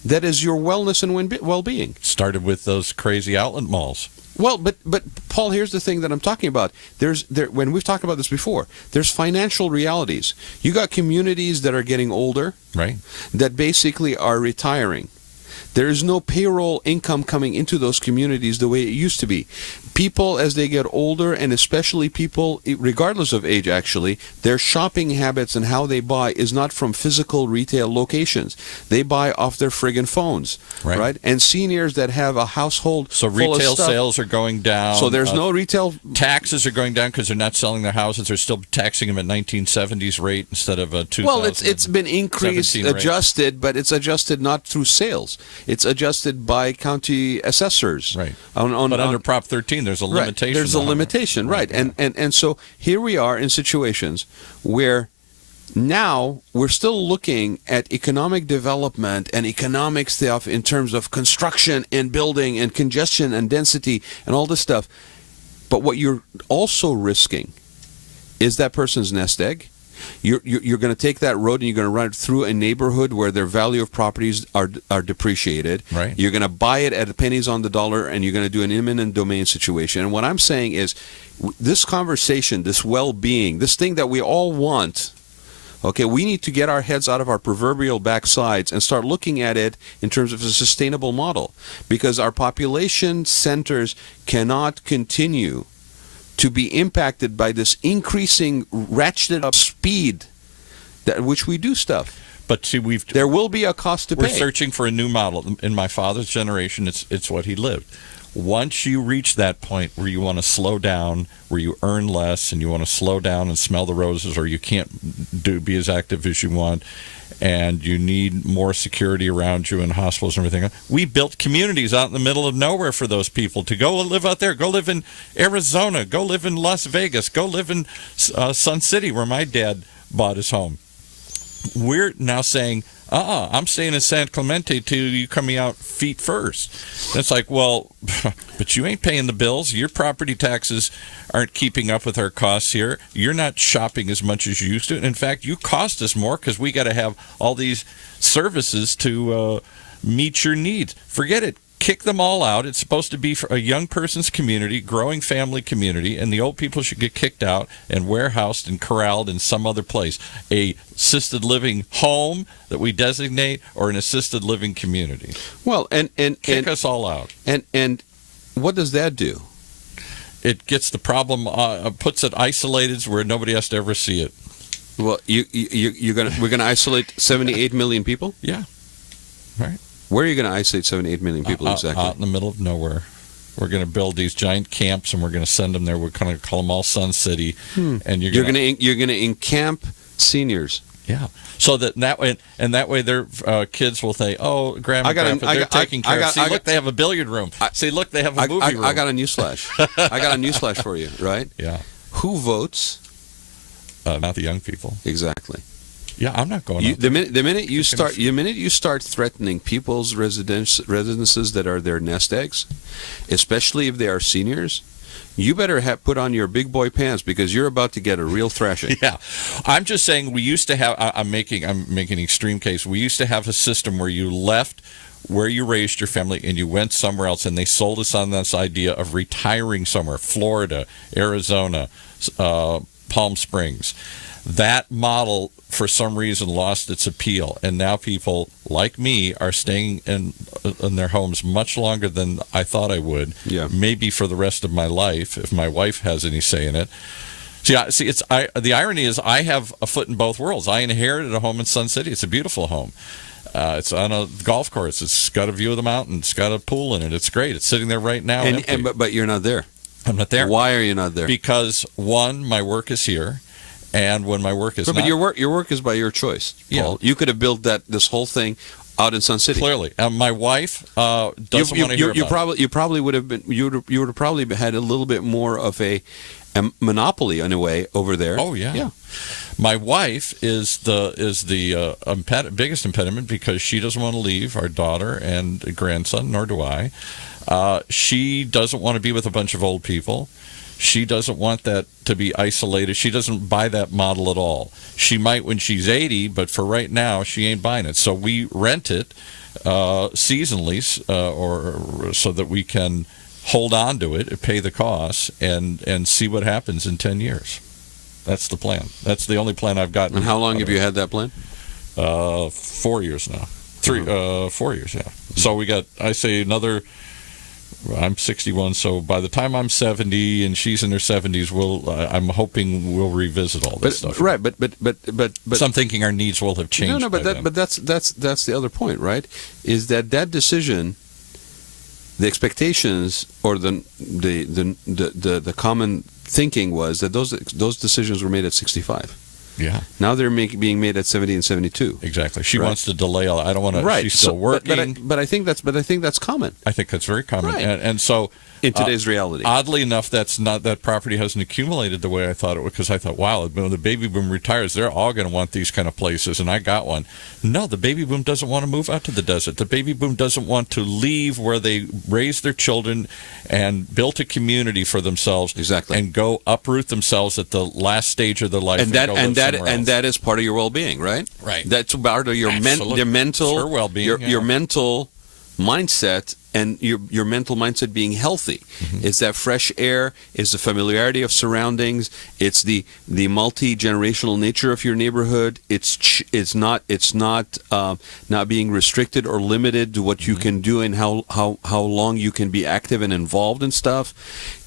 that is your wellness and well-being. Started with those crazy outlet malls. Well, but Paul, here's the thing that I'm talking about. When we've talked about this before, there's financial realities. You got communities that are getting older, right, that basically are retiring. There is no payroll income coming into those communities the way it used to be. People, as they get older, and especially people, regardless of age actually, their shopping habits and how they buy is not from physical retail locations. They buy off their friggin' phones, right? And seniors that have a household so full retail of stuff, sales are going down. so there's no retail. Taxes are going down because they're not selling their houses. They're still taxing them at 1970s rate instead of a 2000. Well, it's been increased, adjusted, but it's adjusted not through sales. It's adjusted by county assessors. Right. But under Prop 13, there's a limitation. Right. There's a limitation, right. And so here we are in situations where now we're still looking at economic development and economic stuff in terms of construction and building and congestion and density and all this stuff. But what you're also risking is that person's nest egg. You're going to take that road and you're going to run it through a neighborhood where their value of properties are depreciated. Right. You're going to buy it at pennies on the dollar, and you're going to do an eminent domain situation. And what I'm saying is, this conversation, this well-being, this thing that we all want, okay, we need to get our heads out of our proverbial backsides and start looking at it in terms of a sustainable model, because our population centers cannot continue to be impacted by this increasing ratcheted up speed at which we do stuff. But see, there will be a cost to pay. We're searching for a new model. In my father's generation, it's what he lived. Once you reach that point where you want to slow down, where you earn less, and you want to slow down and smell the roses, or you can't be as active as you want, and you need more security around you in hospitals and everything, we built communities out in the middle of nowhere for those people to go live out there. Go live in Arizona. Go live in Las Vegas. Go live in Sun City, where my dad bought his home. We're now saying, I'm staying in San Clemente till you coming out feet first. And it's like, well, but you ain't paying the bills. Your property taxes aren't keeping up with our costs here. You're not shopping as much as you used to. In fact, you cost us more because we got to have all these services to meet your needs. Forget it. Kick them all out. It's supposed to be for a young person's community, growing family community, and the old people should get kicked out and warehoused and corralled in some other place. A assisted living home that we designate, or an assisted living community. Well, and kick us all out. And what does that do? It gets the problem, puts it isolated where nobody has to ever see it. Well, we're gonna isolate 78 million people? Yeah. Right. Where are you going to isolate 78 million people exactly? Out in the middle of nowhere. We're going to build these giant camps, and we're going to send them there. We're going to call them all Sun City, and you're going to encamp seniors. Yeah. So that way their kids will say, "Oh, Grandma, Grandpa, they're taking care of." See, look, they have a billiard room. See, look, they have a movie room. I got a newsflash. I got a newsflash for you. Right? Yeah. Who votes? Not the young people. Exactly. Yeah, I'm not going. The minute you start threatening people's residences that are their nest eggs, especially if they are seniors, you better put on your big boy pants, because you're about to get a real thrashing. Yeah, I'm just saying, we used to have. I'm making an extreme case. We used to have a system where you left where you raised your family and you went somewhere else, and they sold us on this idea of retiring somewhere: Florida, Arizona, Palm Springs. That model, for some reason, lost its appeal, and now people like me are staying in their homes much longer than I thought I would. Yeah. Maybe for the rest of my life, if my wife has any say in it. The irony is I have a foot in both worlds. I inherited a home in Sun City. It's a beautiful home. It's on a golf course. It's got a view of the mountains. It's got a pool in it. It's great. It's sitting there right now. But you're not there. I'm not there. Why are you not there? Because, one, my work is here. And when my work is but your work is by your choice, Paul. Yeah. You could have built this whole thing out in Sun City. Clearly, my wife doesn't want to hear about it. You probably would have been. You would have probably had a little bit more of a monopoly in a way over there. Oh yeah. My wife is the biggest impediment because she doesn't want to leave our daughter and grandson, nor do I. She doesn't want to be with a bunch of old people. She doesn't want that to be isolated. She doesn't buy that model at all. She might when she's 80, but for right now, she ain't buying it. So we rent it seasonally, or so that we can hold on to it, pay the costs, and see what happens in 10 years. That's the plan. That's the only plan I've gotten. And how long have you had that plan? 4 years now. 4 years, yeah. So we got, I say, another... I'm 61, so by the time I'm 70 and she's in her 70s, I'm hoping we'll revisit all this stuff. Right, but so I'm thinking our needs will have changed. No, but that's the other point, right? Is that decision, the expectations or the common thinking was that those decisions were made at 65. Yeah. Now they're being made at 70 and 72. Exactly. She wants to delay all. I don't want to. Right. She's still working. But I think that's common. I think that's very common. Right. And so in today's reality, oddly enough, that property hasn't accumulated the way I thought it would, because I thought, wow, when the baby boom retires, they're all going to want these kind of places, and I got one. No, the baby boom doesn't want to move out to the desert. The baby boom doesn't want to leave where they raised their children and built a community for themselves. Exactly. And go uproot themselves at the last stage of their life. And that is part of your well-being, right? Right. That's part of your mental well-being. Your mental mindset, and your mental mindset being healthy. Mm-hmm. It's that fresh air, it's the familiarity of surroundings, it's the multi-generational nature of your neighborhood. It's not being restricted or limited to what you can do and how long you can be active and involved in stuff.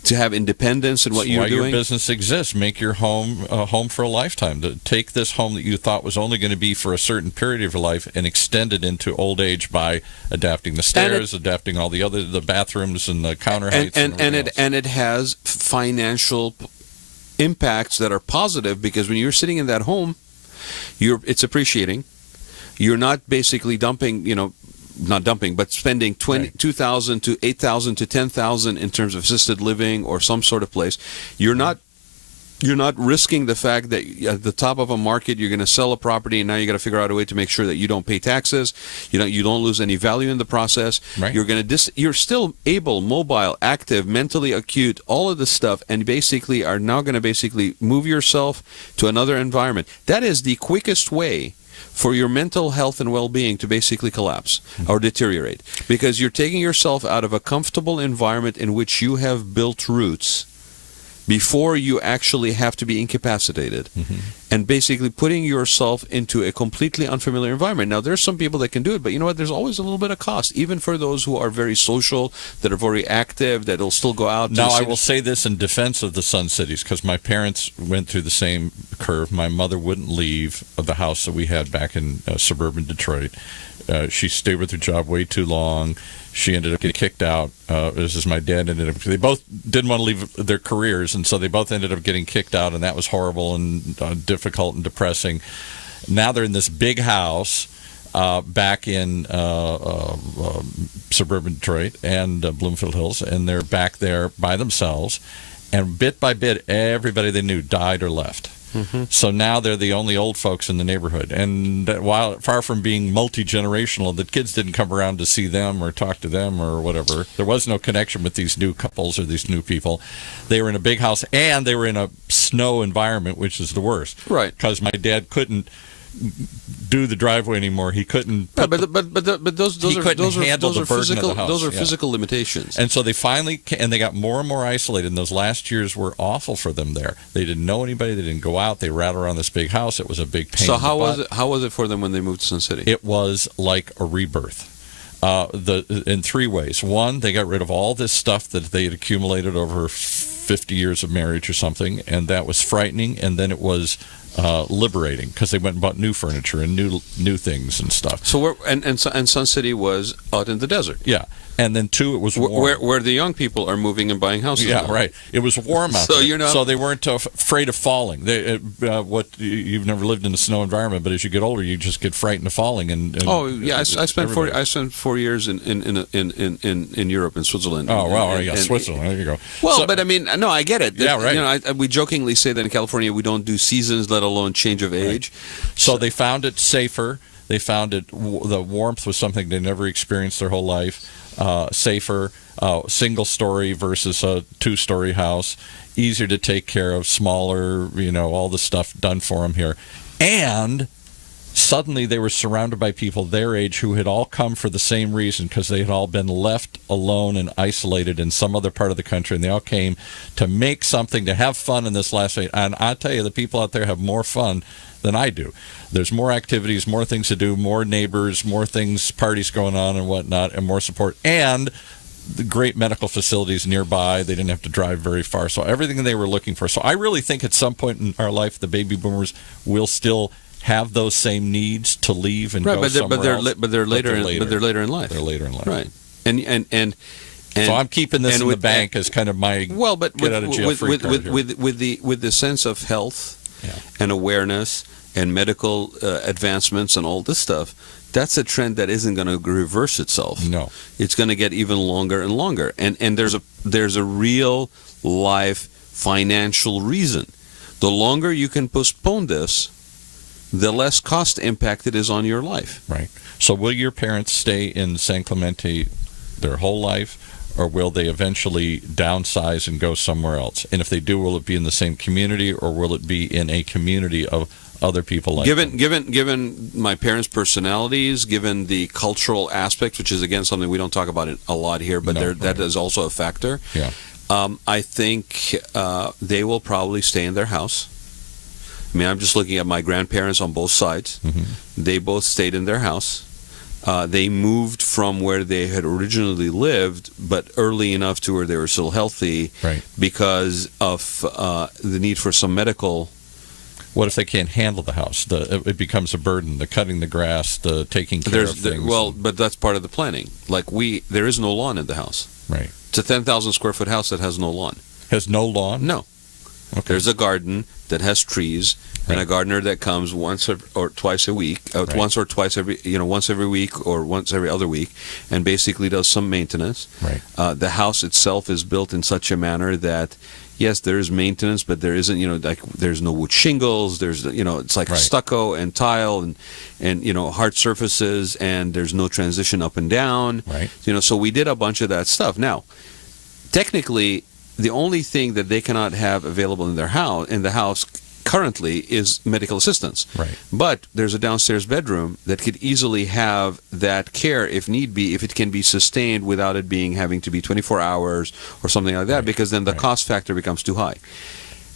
To have independence in what you're doing. Why your business exists. Make your home a home for a lifetime. To take this home that you thought was only going to be for a certain period of your life and extend it into old age by adapting the stairs, adapting all the bathrooms and the counter heights. And it has financial impacts that are positive, because when you're sitting in that home, it's appreciating. You're not basically dumping, not dumping, but spending $2,000 to $8,000 to $10,000 in terms of assisted living or some sort of place. You're not risking the fact that at the top of a market you're going to sell a property, and now you got to figure out a way to make sure that you don't pay taxes, you don't lose any value in the process. Right. You're still able, mobile, active, mentally acute, all of this stuff, and basically are now going to move yourself to another environment. That is the quickest way for your mental health and well-being to basically collapse or deteriorate, because you're taking yourself out of a comfortable environment in which you have built roots before you actually have to be incapacitated, and basically putting yourself into a completely unfamiliar environment. Now, there's some people that can do it, but you know what? There's always a little bit of cost, even for those who are very social, that are very active, that will still go out. Now, I will say this in defense of the Sun Cities, because my parents went through the same curve. My mother wouldn't leave the house that we had back in suburban Detroit. She stayed with her job way too long. She ended up getting kicked out. This is my dad ended up. They both didn't want to leave their careers, and so they both ended up getting kicked out, and that was horrible and difficult and depressing. Now they're in this big house back in suburban Detroit and Bloomfield Hills, and they're back there by themselves. And bit by bit, everybody they knew died or left. So now they're the only old folks in the neighborhood. And while far from being multi-generational, the kids didn't come around to see them or talk to them or whatever. There was no connection with these new couples or these new people. They were in a big house, and they were in a snow environment, which is the worst. Right. Because my dad couldn't do the driveway anymore. He couldn't. But those he are couldn't those are handle those the are burden physical of the house. those are Yeah. physical limitations. And so they finally, and they got more and more isolated, and those last years were awful for them there. They didn't know anybody. They didn't go out. They rattled around this big house. It was a big pain. So in the butt. how was it for them when they moved to Sun City? It was like a rebirth. In three ways. One, they got rid of all this stuff that they had accumulated over 50 years of marriage or something, and that was frightening. And then it was liberating because they went and bought new furniture and new things and stuff. So and Sun City was out in the desert. Yeah. And then two, it was warm. Where the young people are moving and buying houses. Yeah, now. right. It was warm out So there. you're not- So they weren't afraid of falling. You've never lived in a snow environment, but as you get older, you just get frightened of falling. And Oh yeah, I spent 4 years in Europe, in Switzerland. Oh well, And- yeah, and- Switzerland. There you go. Well, So- but I mean, no, I get it. Yeah, right. You know, we jokingly say that in California we don't do seasons, let alone change of age. So they found it safer. They found it. The warmth was something they never experienced their whole life. Safer, single story versus a 2-story house. Easier to take care of, smaller. All the stuff done for them here, and suddenly they were surrounded by people their age who had all come for the same reason, because they had all been left alone and isolated in some other part of the country, and they all came to make something, to have fun in this last day. And I tell you, the people out there have more fun than I do. There's more activities, more things to do, more neighbors, more things, parties going on and whatnot, and more support, and the great medical facilities nearby. They didn't have to drive very far. So everything they were looking for. So I really think at some point in our life, the baby boomers will still have those same needs to leave and go somewhere else. But they're later in life. They're later in life. Right. And so I'm keeping this in the bank as kind of my get out of jail free card here. with the sense of health and awareness and medical advancements and all this stuff. That's a trend that isn't going to reverse itself. No, it's going to get even longer and longer. And there's a real life financial reason. The longer you can postpone this, the less cost impact it is on your life. Right. So will your parents stay in San Clemente their whole life, or will they eventually downsize and go somewhere else? And if they do, will it be in the same community, or will it be in a community of other people like them? Given my parents' personalities, given the cultural aspects, which is again something we don't talk about a lot here, but that is also a factor. Yeah. I think they will probably stay in their house. I mean, I'm just looking at my grandparents on both sides. Mm-hmm. They both stayed in their house. They moved from where they had originally lived, but early enough to where they were still healthy, Right. because of the need for some medical. What if they can't handle the house? It becomes a burden. The cutting the grass, the taking care of things. But that's part of the planning. Like there is no lawn in the house. Right. It's a 10,000 square foot house that has no lawn. Has no lawn? No. Okay. There's a garden that has trees, and a gardener that comes once or twice a week, once every week or once every other week, and basically does some maintenance. Right. The house itself is built in such a manner that, yes, there is maintenance, but there isn't, there's no wood shingles. There's, it's like stucco and tile and hard surfaces, and there's no transition up and down. Right. So we did a bunch of that stuff. Now, technically, the only thing that they cannot have available in the house currently is medical assistance. Right. But there's a downstairs bedroom that could easily have that care if need be, if it can be sustained without it having to be 24 hours or something like that, because then the cost factor becomes too high.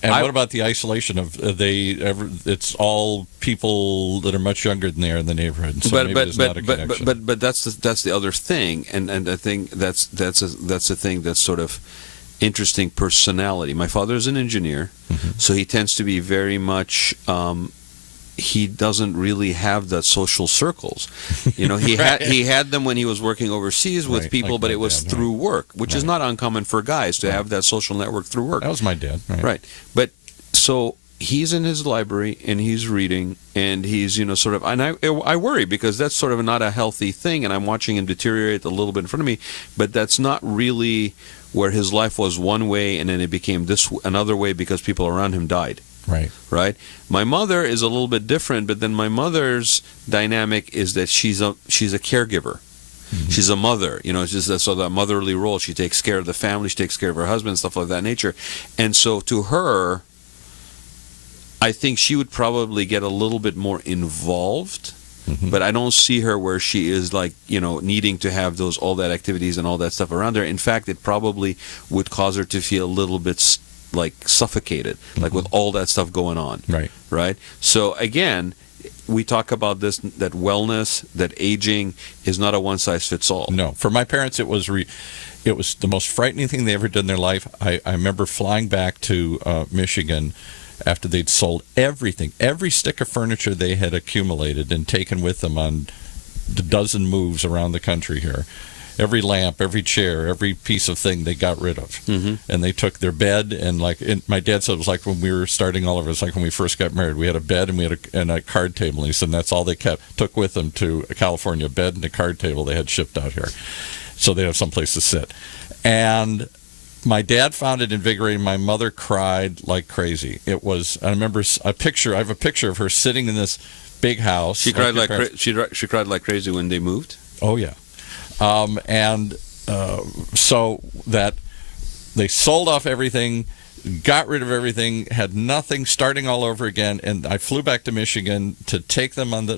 And what about the isolation of it's all people that are much younger than they are in the neighborhood. And so maybe there's not a connection. But that's the other thing, and I think that's the thing that's sort of interesting personality. My father is an engineer, so he tends to be very much. He doesn't really have that social circles. He had them when he was working overseas with people, but it was through work, which is not uncommon for guys to have that social network through work. That was my dad. Right. But so he's in his library and he's reading and he's, sort of, and I worry because that's sort of not a healthy thing, and I'm watching him deteriorate a little bit in front of me, but that's not really where his life was one way and then it became another way because people around him died. Right. My mother is a little bit different, but then my mother's dynamic is that she's a caregiver. Mm-hmm. She's a mother, it's just that motherly role. She takes care of the family, she takes care of her husband, stuff like that nature. And so to her, I think she would probably get a little bit more involved. But I don't see her where she is like, needing to have all that activities and all that stuff around her. In fact, it probably would cause her to feel a little bit like suffocated, like with all that stuff going on. Right. So again, we talk about this, that wellness, that aging is not a one size fits all. No, for my parents, it was the most frightening thing they ever did in their life. I remember flying back to Michigan after they'd sold everything, every stick of furniture they had accumulated and taken with them on a dozen moves around the country here. Every lamp, every chair, every piece of thing they got rid of. And they took their bed, and my dad said it was like when we were starting all over. It was like when we first got married. We had a bed and we had a card table. And he said that's all they took with them to California, a bed and a card table they had shipped out here. So they have someplace to sit. And my dad found it invigorating. My mother cried like crazy. I remember I have a picture of her sitting in this big house. She cried she cried like crazy when they moved. Oh yeah, so that they sold off everything, got rid of everything, had nothing, starting all over again. And I flew back to Michigan to take them on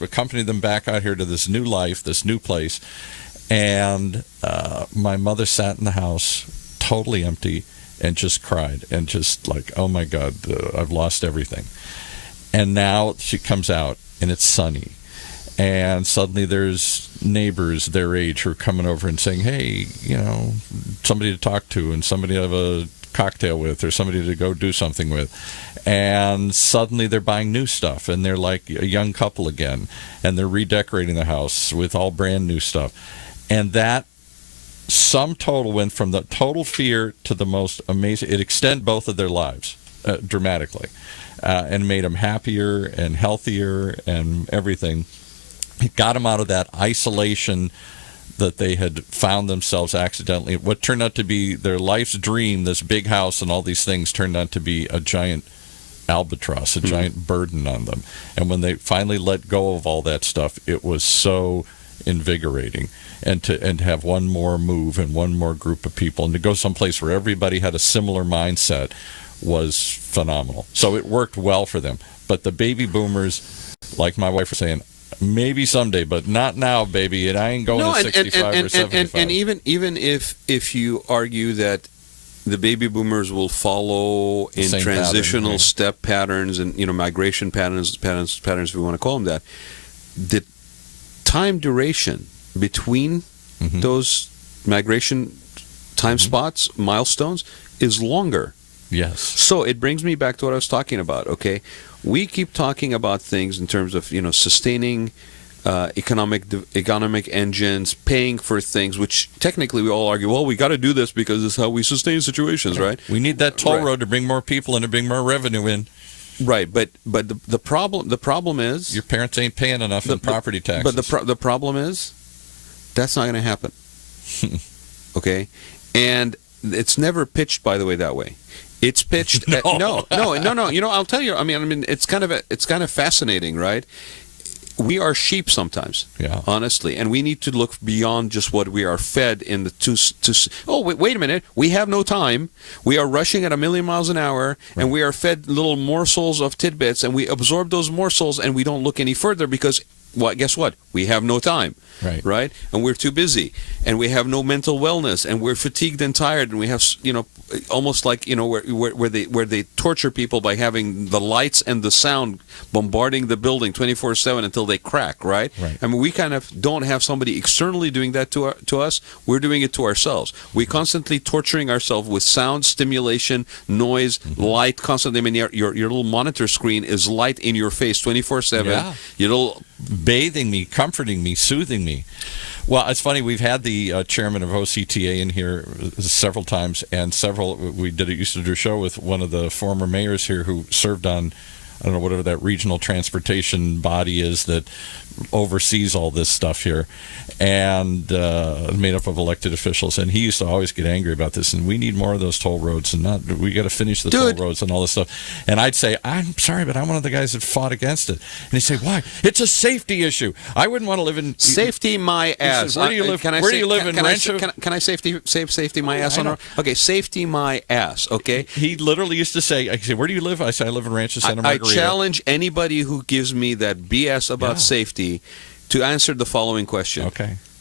accompany them back out here to this new life, this new place. And my mother sat in the house, totally empty, and just cried and just like, oh my God, I've lost everything. And now she comes out and it's sunny, and suddenly there's neighbors their age who are coming over and saying, hey, somebody to talk to and somebody to have a cocktail with or somebody to go do something with. And suddenly they're buying new stuff, and they're like a young couple again, and they're redecorating the house with all brand new stuff. And that sum total went from the total fear to the most amazing. It extended both of their lives dramatically, and made them happier and healthier and everything. It got them out of that isolation that they had found themselves accidentally. What turned out to be their life's dream, this big house and all these things, turned out to be a giant albatross, a giant burden on them. And when they finally let go of all that stuff, it was so invigorating. And to have one more move and one more group of people and to go someplace where everybody had a similar mindset was phenomenal. So it worked well for them. But the baby boomers, like my wife was saying, maybe someday, but not now, baby. And I ain't going to 65 or 75. And even if you argue that the baby boomers will follow in transitional pattern, step patterns and migration patterns if we want to call them that, the time duration between those migration time spots, milestones, is longer. Yes. So it brings me back to what I was talking about, okay? We keep talking about things in terms of, sustaining economic engines, paying for things, which technically we all argue, well, we got to do this because it's how we sustain situations, right? We need that toll road to bring more people in, to bring more revenue in. Right, but the problem is your parents ain't paying enough in property taxes. But the problem is that's not going to happen. Okay, and it's never pitched, by the way, that way. It's pitched. No. I'll tell you. I mean, it's kind of fascinating, right? We are sheep sometimes, honestly, and we need to look beyond just what we are fed in the wait a minute, we have no time. We are rushing at 1,000,000 miles an hour, and we are fed little morsels of tidbits, and we absorb those morsels, and we don't look any further because, well, guess what? We have no time. Right? And we're too busy, and we have no mental wellness, and we're fatigued and tired, and we have, almost like, where they torture people by having the lights and the sound bombarding the building 24/7 until they crack, right? I mean, we kind of don't have somebody externally doing that to us. We're doing it to ourselves. We're constantly torturing ourselves with sound, stimulation, noise, light, constantly. I mean, your little monitor screen is light in your face 24/7. Your little bathing me, comforting me, soothing me. Well, it's funny. We've had the chairman of OCTA in here several times, and we used to do a show with one of the former mayors here who served on, I don't know, whatever that regional transportation body is that oversees all this stuff here, and made up of elected officials. And he used to always get angry about this. And we need more of those toll roads, and we got to finish the toll roads and all this stuff. And I'd say, I'm sorry, but I'm one of the guys that fought against it. And he'd say, why? It's a safety issue. I wouldn't want to live in safety my ass. Says, where do you live? Where do you live in Rancho? Can I safety my ass on? Okay, safety my ass. Okay. He literally used to say, I say, where do you live? I say, I live in Rancho Santa Margarita. I challenge anybody who gives me that BS about safety to answer the following question.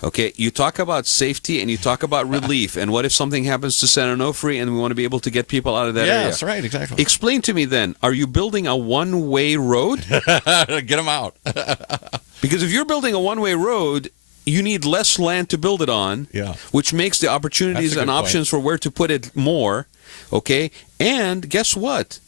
Okay, you talk about safety and you talk about relief, and what if something happens to San Onofre and we want to be able to get people out of that area? Yes, right, exactly. Explain to me then, are you building a one-way road? Get them out. Because if you're building a one-way road, you need less land to build it on, which makes the opportunities and options for where to put it more, okay? And guess what?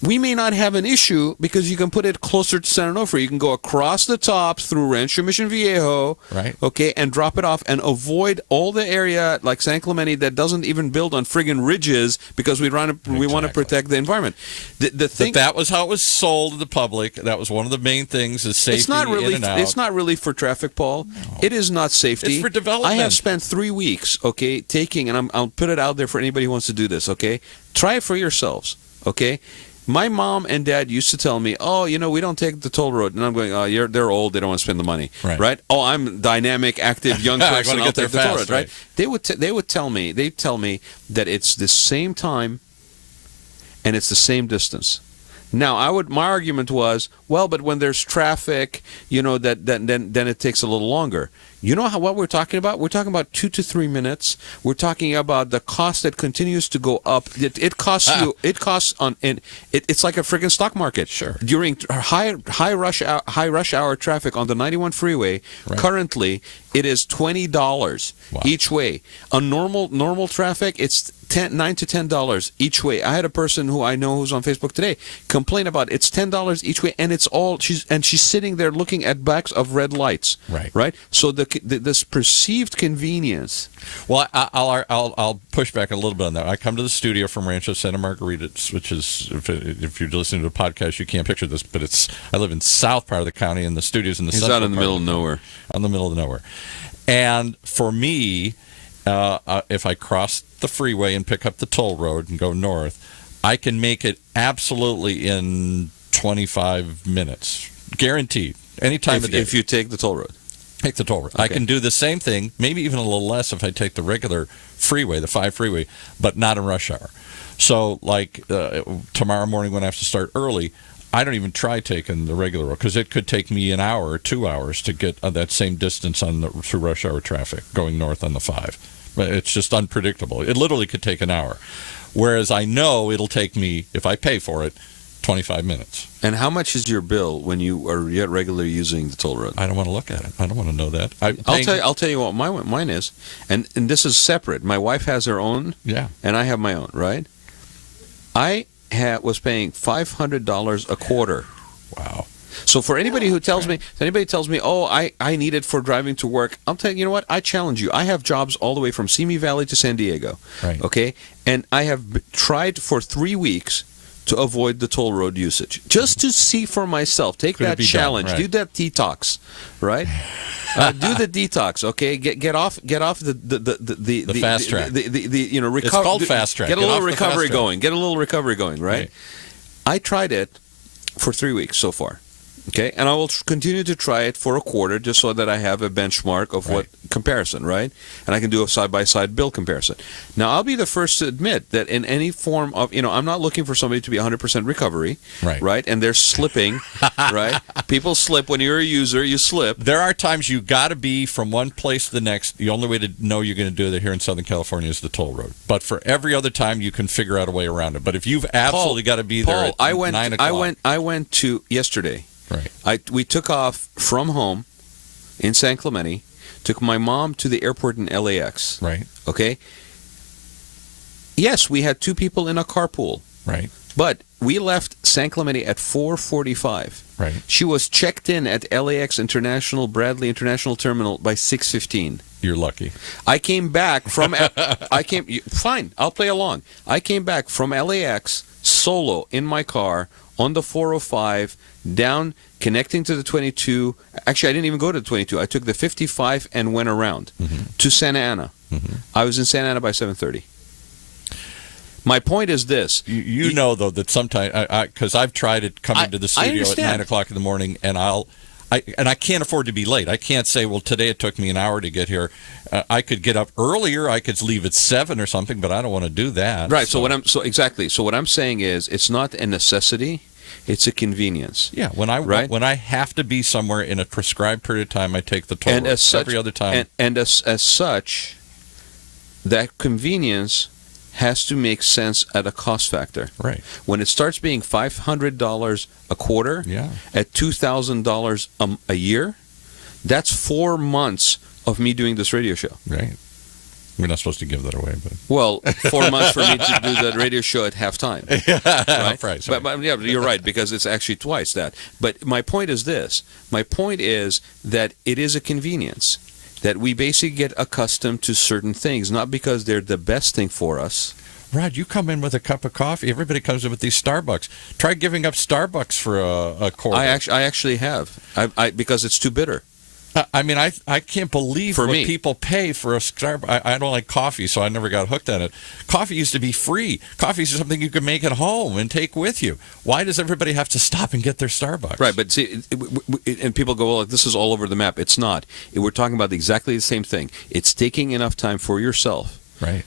We may not have an issue because you can put it closer to San Onofre. You can go across the top through Rancho Mission Viejo, okay, and drop it off and avoid all the area like San Clemente that doesn't even build on friggin' ridges because we want to protect the environment. The thing that was how it was sold to the public. That was one of the main things is safety. It's not really. In and out. It's not really for traffic, Paul. No. It is not safety. It's for development. I have spent 3 weeks, okay, taking, and I'll put it out there for anybody who wants to do this, okay. Try it for yourselves, okay. My mom and dad used to tell me, oh, we don't take the toll road. And I'm going, oh, they're old. They don't want to spend the money. Right? Oh, I'm dynamic, active, young person. I'll take the toll road, right? They would tell me that it's the same time and it's the same distance. Now, my argument was, well, but when there's traffic, then it takes a little longer. You know what we're talking about? We're talking about 2 to 3 minutes. We're talking about the cost that continues to go up. It costs you. It costs it's like a freaking stock market. Sure. During high rush hour traffic on the 91 freeway, currently it is $20 each way. On normal traffic, it's $9 to $10 each way. I had a person who I know who's on Facebook today complain about it's $10 each way, and she's sitting there looking at backs of red lights. Right. So this perceived convenience. Well, I'll push back a little bit on that. I come to the studio from Rancho Santa Margarita, which is if you're listening to a podcast, you can't picture this, but I live in south part of the county, and the studio's in the central. He's out in the middle of nowhere. On the middle of nowhere, and for me, if I cross the freeway and pick up the toll road and go north, I can make it absolutely in 25 minutes, guaranteed. Any time of day. If you take the toll road. Take the toll road. Okay. I can do the same thing, maybe even a little less if I take the regular freeway, the 5 freeway, but not in rush hour. So, like tomorrow morning when I have to start early, I don't even try taking the regular road because it could take me an hour or 2 hours to get that same distance through rush hour traffic going north on the 5. But it's just unpredictable. It literally could take an hour. Whereas I know it'll take me, if I pay for it, 25 minutes. And how much is your bill when you are yet regularly using the toll road? I don't want to look at it. I don't want to know that. I'll tell you what mine is, and this is separate. My wife has her own, and I have my own. Right? I was paying $500 a quarter. Wow. So for anybody who tells me, oh, I need it for driving to work, I'm telling you, know what? I challenge you. I have jobs all the way from Simi Valley to San Diego. Right. Okay, and I have tried for 3 weeks to avoid the toll road usage, just to see for myself. Take that challenge. Do that detox, right? Do the detox, okay? Get off the fast track. It's called fast track. Get a little recovery going. Get a little recovery going, right? I tried it for 3 weeks so far. Okay, and I will continue to try it for a quarter just so that I have a benchmark of what comparison, right? And I can do a side-by-side bill comparison. Now, I'll be the first to admit that in any form of, I'm not looking for somebody to be 100% recovery, right? And they're slipping, right? People slip. When you're a user, you slip. There are times you got to be from one place to the next. The only way to know you're going to do that here in Southern California is the toll road. But for every other time, you can figure out a way around it. But if you've absolutely got to be there at 9 o'clock. I went to yesterday. Right. We took off from home in San Clemente, took my mom to the airport in LAX. Right. Okay. Yes, we had 2 people in a carpool. Right. But we left San Clemente at 4:45. Right. She was checked in at LAX Bradley International Terminal by 6:15. You're lucky. I came back from fine, I'll play along. I came back from LAX solo in my car on the 405 down, connecting to the 22. Actually, I didn't even go to the 22. I took the 55 and went around to Santa Ana. I was in Santa Ana by 7:30. My point is this. You know, though, that sometimes, because I've tried it coming to the studio at 9 o'clock in the morning, and I can't afford to be late. I can't say, well, today it took me an hour to get here. I could get up earlier. I could leave at 7 or something, but I don't want to do that. Right. So what I'm saying is, it's not a necessity. It's a convenience. Yeah. When I have to be somewhere in a prescribed period of time, I take the toll. And as such, every other time. And as such, that convenience has to make sense at a cost factor. Right. When it starts being $500 a quarter, at $2,000 a year, that's 4 months of me doing this radio show. Right. We're not supposed to give that away, but well, 4 months for me to do that radio show at halftime. Right. But yeah, you're right, because it's actually twice that. But my point is this. My point is that it is a convenience, that we basically get accustomed to certain things, not because they're the best thing for us. Rod, you come in with a cup of coffee. Everybody comes in with these Starbucks. Try giving up Starbucks for a quarter. I actually have, because it's too bitter. I mean, I can't believe what people pay for a Starbucks. I don't like coffee, so I never got hooked on it. Coffee used to be free. Coffee is something you can make at home and take with you. Why does everybody have to stop and get their Starbucks? Right, but see, and people go, well, this is all over the map. It's not. We're talking about exactly the same thing. It's taking enough time for yourself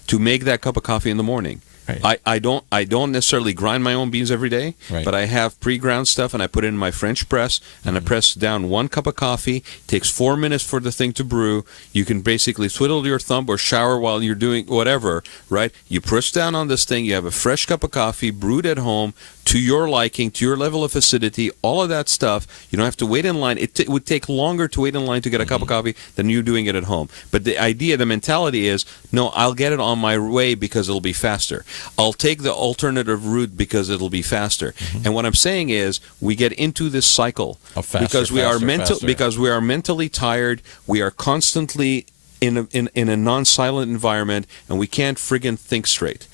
to make that cup of coffee in the morning. Right. I don't necessarily grind my own beans every day, but I have pre-ground stuff, and I put it in my French press, and I press down 1 cup of coffee. It takes 4 minutes for the thing to brew. You can basically twiddle your thumb or shower while you're doing whatever, right? You press down on this thing, you have a fresh cup of coffee brewed at home to your liking, to your level of acidity, all of that stuff. You don't have to wait in line. It would take longer to wait in line to get a cup of coffee than you doing it at home. But the idea, the mentality is, no, I'll get it on my way because it'll be faster. I'll take the alternative route because it'll be faster. And what I'm saying is, we get into this cycle because we are mentally tired. We are constantly in a non-silent environment, and we can't friggin' think straight.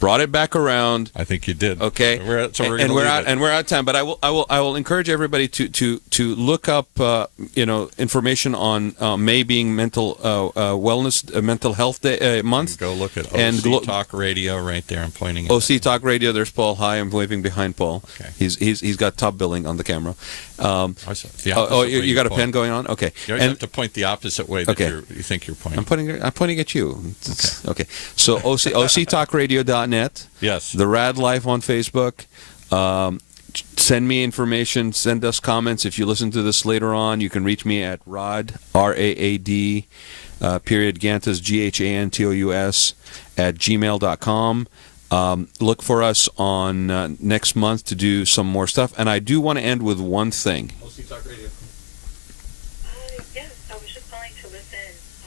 Brought it back around. I think you did. Okay, we're out of time. But I will encourage everybody to look up information on May being mental wellness, mental health day, month. Go look at OC Talk Radio right there. I'm pointing at OC Talk Radio. There's Paul. Hi, I'm waving behind Paul. Okay. He's got top billing on the camera. You got a pen going on? Okay. You always have to point the opposite way that you think you're pointing. I'm pointing at you. Okay. So OCTalkRadio.net. Yes. The Rad Life on Facebook. Send me information. Send us comments. If you listen to this later on, you can reach me at Rad, RAAD, Gantos, GHANTOUS, at gmail.com. Look for us on next month to do some more stuff. And I do want to end with one thing. OC Talk Radio. Yes, I was just calling to listen.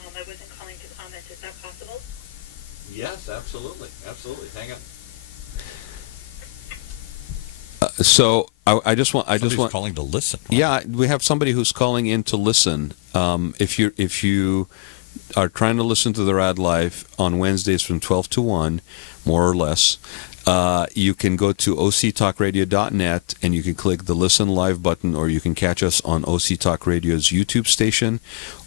I wasn't calling to comment. Is that possible? Yes, absolutely. Hang on. So I just want calling to listen. Wow. Yeah, we have somebody who's calling in to listen. If you are trying to listen to the Rad Life on Wednesdays from 12 to 1, more or less, you can go to octalkradio.net and you can click the Listen Live button, or you can catch us on OC Talk Radio's YouTube station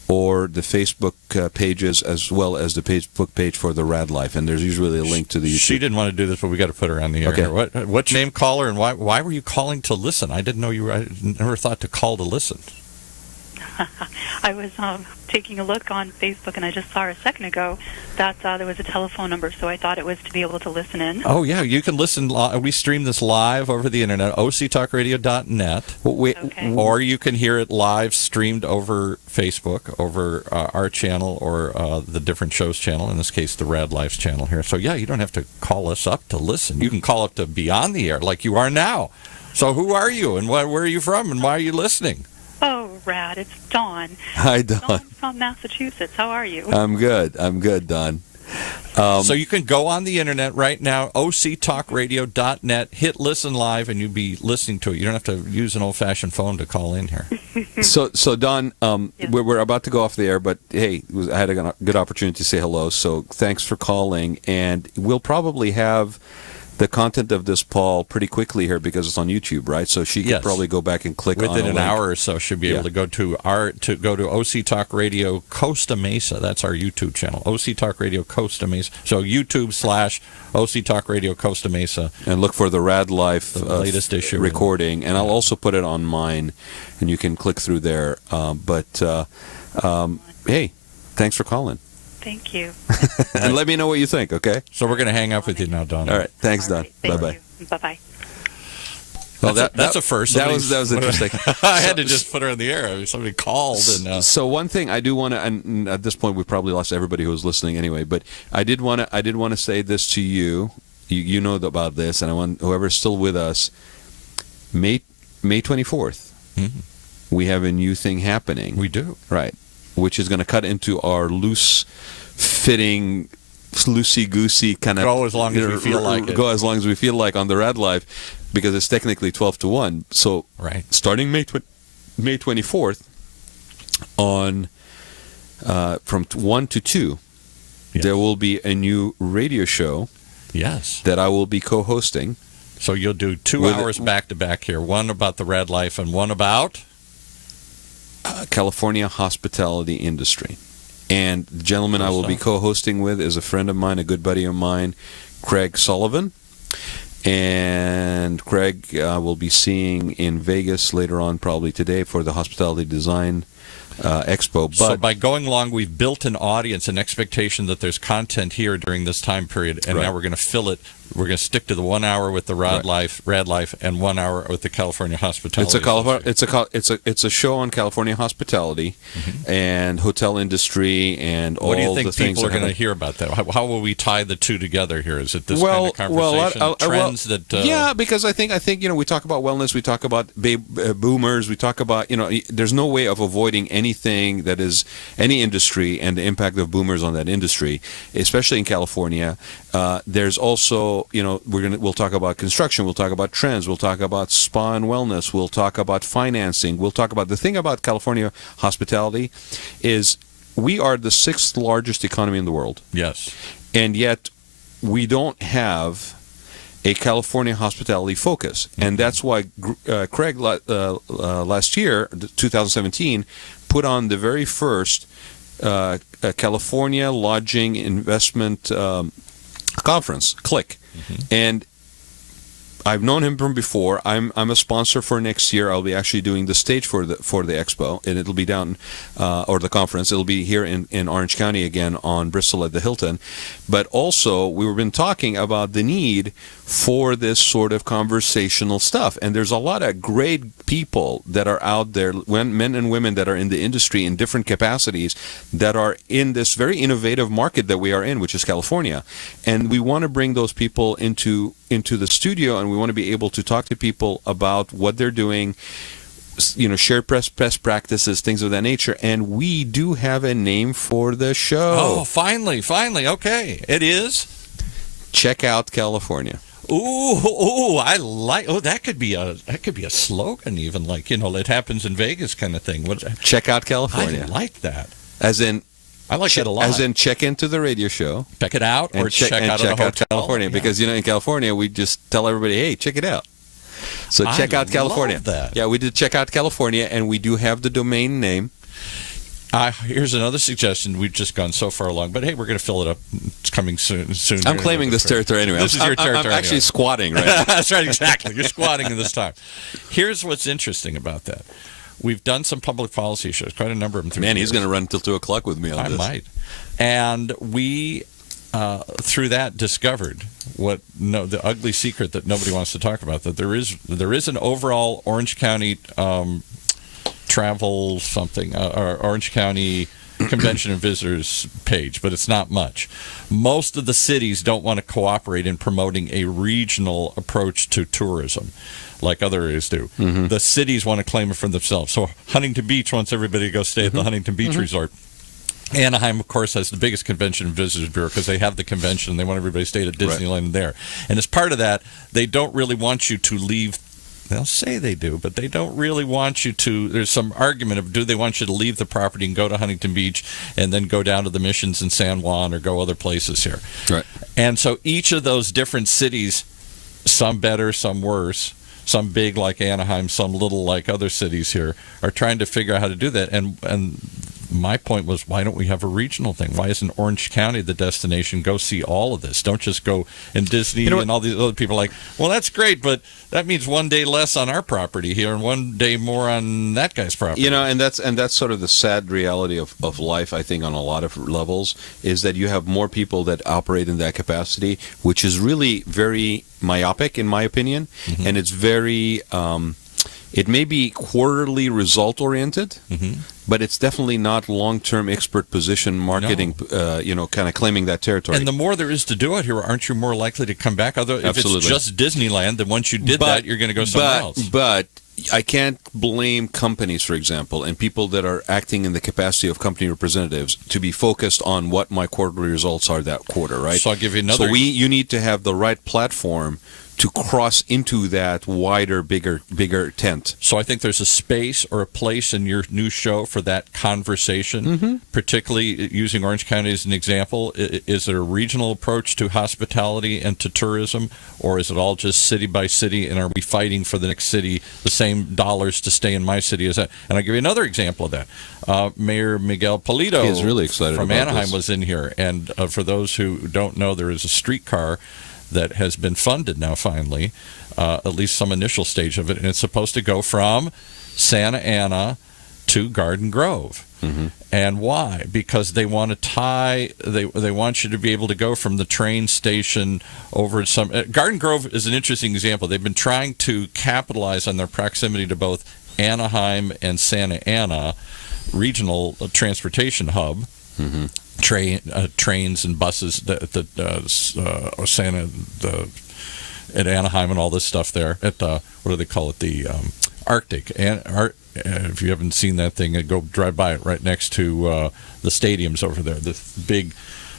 or the Facebook pages, as well as the Facebook page for the Rad Life. And there's usually a link to the YouTube. She didn't want to do this, but we got to put her on the air. Okay. What's your name, caller, and why were you calling to listen? I didn't know you were. I never thought to call to listen. I was taking a look on Facebook, and I just saw a second ago that there was a telephone number, so I thought it was to be able to listen in. Oh, yeah, you can listen. We stream this live over the internet, octalkradio.net, or you can hear it live streamed over Facebook, over our channel, or the different shows channel, in this case, the Rad Life's channel here. So, yeah, you don't have to call us up to listen. You can call up to be on the air like you are now. So who are you, and where are you from, and why are you listening? Oh, Rad, it's Dawn. Hi, Dawn. Dawn from Massachusetts. How are you? I'm good, Dawn. So you can go on the internet right now, octalkradio.net, hit listen live, and you'll be listening to it. You don't have to use an old-fashioned phone to call in here. So Dawn, yes. We're about to go off the air, but hey, I had a good opportunity to say hello, so thanks for calling. And we'll probably have the content of this, Paul, pretty quickly here because it's on YouTube, right? So she could Yes. probably go back and click on Within a an link. hour or so, she'll be able to go to OC Talk Radio Costa Mesa. That's our YouTube channel, OC Talk Radio Costa Mesa. So YouTube/OC Talk Radio Costa Mesa. And look for the Rad Life The latest issue. recording, and I'll also put it on mine, and you can click through there. Hey, thanks for calling. Thank you. And let me know what you think, okay? So we're going to hang up with you now, Donna. All right. Thanks, All Don. right, thank Bye-bye. you. Bye-bye. Well, That's a first. That was interesting. I had to just put her in the air. I mean, somebody called and. So one thing I do want to, and at this point we probably lost everybody who was listening anyway, but I did want to say this to you. You know about this, and I want whoever's still with us. May 24th, we have a new thing happening. We do. Right, which is going to cut into our loose-fitting, loosey-goosey kind of... Go as long as we feel like it. Go as long as we feel like on the Rad Life, because it's technically 12 to 1. So starting May 24th, on from 1 to 2, there will be a new radio show that I will be co-hosting. So you'll do 2 hours back-to-back here, one about the Rad Life and one about... California hospitality industry. And the gentleman I will be co-hosting with is a friend of mine, a good buddy of mine, Craig Sullivan. And Craig will be seeing in Vegas later on, probably today, for the Hospitality Design Expo. But so by going along, we've built an audience, an expectation that there's content here during this time period, and now we're going to fill it. We're going to stick to the 1 hour with the Rad Life, and 1 hour with the California hospitality. It's a show on California hospitality and hotel industry and all the things. What do you think people are going to hear about that? How will we tie the two together here? Is it this kind of conversation? Trends that? Yeah, because I think we talk about wellness, we talk about boomers, we talk about there's no way of avoiding anything that is any industry and the impact of boomers on that industry, especially in California. There's also we'll talk about construction, we'll talk about trends, we'll talk about spa and wellness, we'll talk about financing, we'll talk about the thing about California hospitality is we are the 6th largest economy in the world. Yes. And yet we don't have a California hospitality focus. And that's why Craig last year, 2017, put on the very first California Lodging Investment Conference, CLIC. And I've known him from before. I'm a sponsor for next year. I'll be actually doing the stage for the expo, and it'll be down or the conference. It'll be here in Orange County again on Bristol at the Hilton. But also, we've been talking about the need for this sort of conversational stuff. And there's a lot of great people that are out there, men and women that are in the industry in different capacities, that are in this very innovative market that we are in, which is California. And we want to bring those people into the studio, and we want to be able to talk to people about what they're doing, share best practices, things of that nature. And we do have a name for the show. Oh, finally. Okay. It is? Check Out California. Ooh, I like. Oh, that could be a slogan, even, like, it happens in Vegas kind of thing. Check Out California. I like that. As in, I like it a lot. As in, check into the radio show. Check it out, or check out California. Yeah. Because, in California, we just tell everybody, hey, check it out. So check out California. Love that. Yeah, we did Check Out California, and we do have the domain name. Here's another suggestion. We've just gone so far along, but hey, we're going to fill it up. It's coming soon. I'm claiming this territory anyway. This is your territory. I'm actually squatting right now. That's right, exactly. You're squatting in this time. Here's what's interesting about that. We've done some public policy shows, quite a number of them. Man, he's going to run until 2 o'clock with me on this. I might. And we, through that, discovered the ugly secret that nobody wants to talk about, that there is an overall Orange County travel something, or Orange County Convention and Visitors page, but it's not much. Most of the cities don't want to cooperate in promoting a regional approach to tourism like other areas do. Mm-hmm. The cities want to claim it for themselves. So Huntington Beach wants everybody to go stay at the Huntington Beach Resort. Anaheim, of course, has the biggest Convention and Visitors Bureau because they have the convention. They want everybody to stay at Disneyland there. And as part of that, they don't really want you to leave. They'll say they do, but they don't really want you to. There's some argument of, do they want you to leave the property and go to Huntington Beach and then go down to the Missions in San Juan or go other places here? Right. And so each of those different cities some better, some worse, some big like Anaheim, some little like other cities here, are trying to figure out how to do that. And my point was, why don't we have a regional thing? Why isn't Orange County the destination? Go see all of this. Don't just go in Disney and all these other people are like, well, that's great, but that means one day less on our property here and one day more on that guy's property. And that's sort of the sad reality of life, I think, on a lot of levels, is that you have more people that operate in that capacity, which is really very myopic, in my opinion, and it's very... it may be quarterly result-oriented, but it's definitely not long-term expert position marketing, kind of claiming that territory. And the more there is to do out here, aren't you more likely to come back? If Absolutely. It's just Disneyland, then once you did that, you're going to go somewhere else. But I can't blame companies, for example, and people that are acting in the capacity of company representatives to be focused on what my quarterly results are that quarter, right? So I'll give you another... So you need to have the right platform to cross into that wider, bigger tent. So I think there's a space or a place in your new show for that conversation, particularly using Orange County as an example. Is it a regional approach to hospitality and to tourism, or is it all just city by city, and are we fighting for the next city the same dollars to stay in my city as that? And I'll give you another example of that. Mayor Miguel Polito is really excited from about Anaheim this. Was in here, and for those who don't know, there is a streetcar that has been funded now finally, at least some initial stage of it, and it's supposed to go from Santa Ana to Garden Grove. And why? Because they want to tie, they want you to be able to go from the train station over to some... Garden Grove is an interesting example. They've been trying to capitalize on their proximity to both Anaheim and Santa Ana regional transportation hub. Trains and buses at Anaheim and all this stuff there at what do they call it, the Arctic, and if you haven't seen that thing, go drive by it right next to the stadiums over there, the big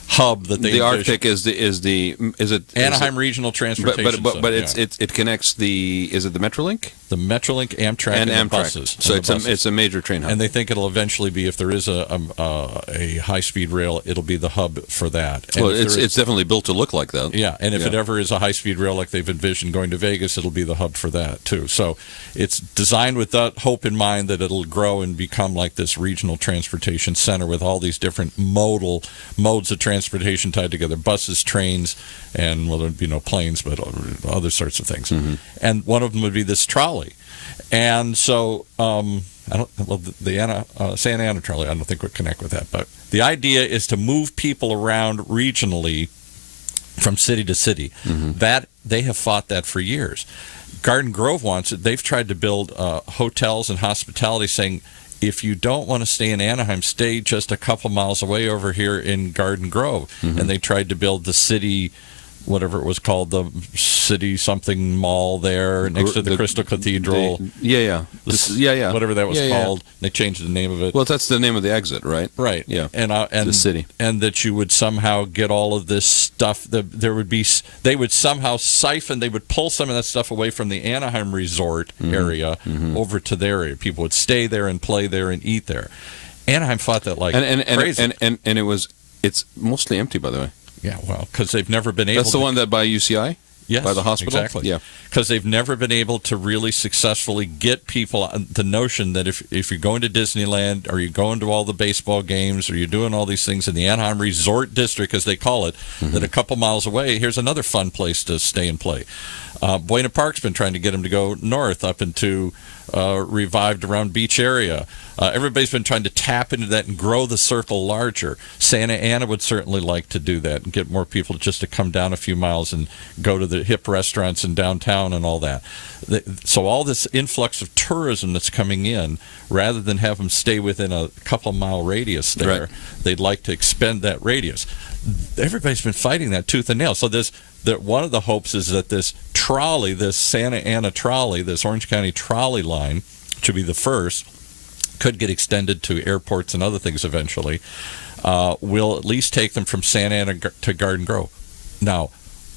hub that they... The Arctic is it Anaheim Regional Transportation. But it connects the... Is it the Metrolink? The Metrolink, Amtrak, and the buses. So it's a major train hub. And they think it'll eventually be, if there is a high-speed rail, it'll be the hub for that. And well, it's definitely built to look like that. Yeah, and if it ever is a high-speed rail like they've envisioned going to Vegas, it'll be the hub for that, too. So it's designed with that hope in mind that it'll grow and become like this regional transportation center with all these different modes of transportation tied together, buses, trains, and, well, there'd be no planes, but other sorts of things. And one of them would be this trolley. And so, Santa Ana trolley, I don't think would connect with that. But the idea is to move people around regionally from city to city. That they have fought that for years. Garden Grove wants it. They've tried to build hotels and hospitality, saying, if you don't want to stay in Anaheim, stay just a couple miles away over here in Garden Grove. And they tried to build the city, whatever it was called, the city something mall there next to the Crystal Cathedral. Whatever that was called. They changed the name of it. Well, that's the name of the exit, right? Right. Yeah. And the city. And that you would somehow get all of this stuff. They would somehow siphon. They would pull some of that stuff away from the Anaheim resort area over to their area. People would stay there and play there and eat there. Anaheim fought that like crazy. And it's mostly empty, by the way. Yeah, well, because they've never been able. That's the one that by UCI. Yes, by the hospital. Exactly. Yeah, because they've never been able to really successfully get people the notion that if you're going to Disneyland or you're going to all the baseball games or you're doing all these things in the Anaheim Resort District, as they call it, that a couple miles away, here's another fun place to stay and play. Buena Park's been trying to get them to go north up into revived around beach area. Everybody's been trying to tap into that and grow the circle larger. Santa Ana would certainly like to do that and get more people just to come down a few miles and go to the hip restaurants in downtown and all that. So all this influx of tourism that's coming in, rather than have them stay within a couple-mile radius there, they'd like to expand that radius. Everybody's been fighting that tooth and nail. So one of the hopes is that this trolley, this Santa Ana trolley, this Orange County trolley line, to be the first, could get extended to airports and other things eventually, will at least take them from Santa Ana to Garden Grove. Now,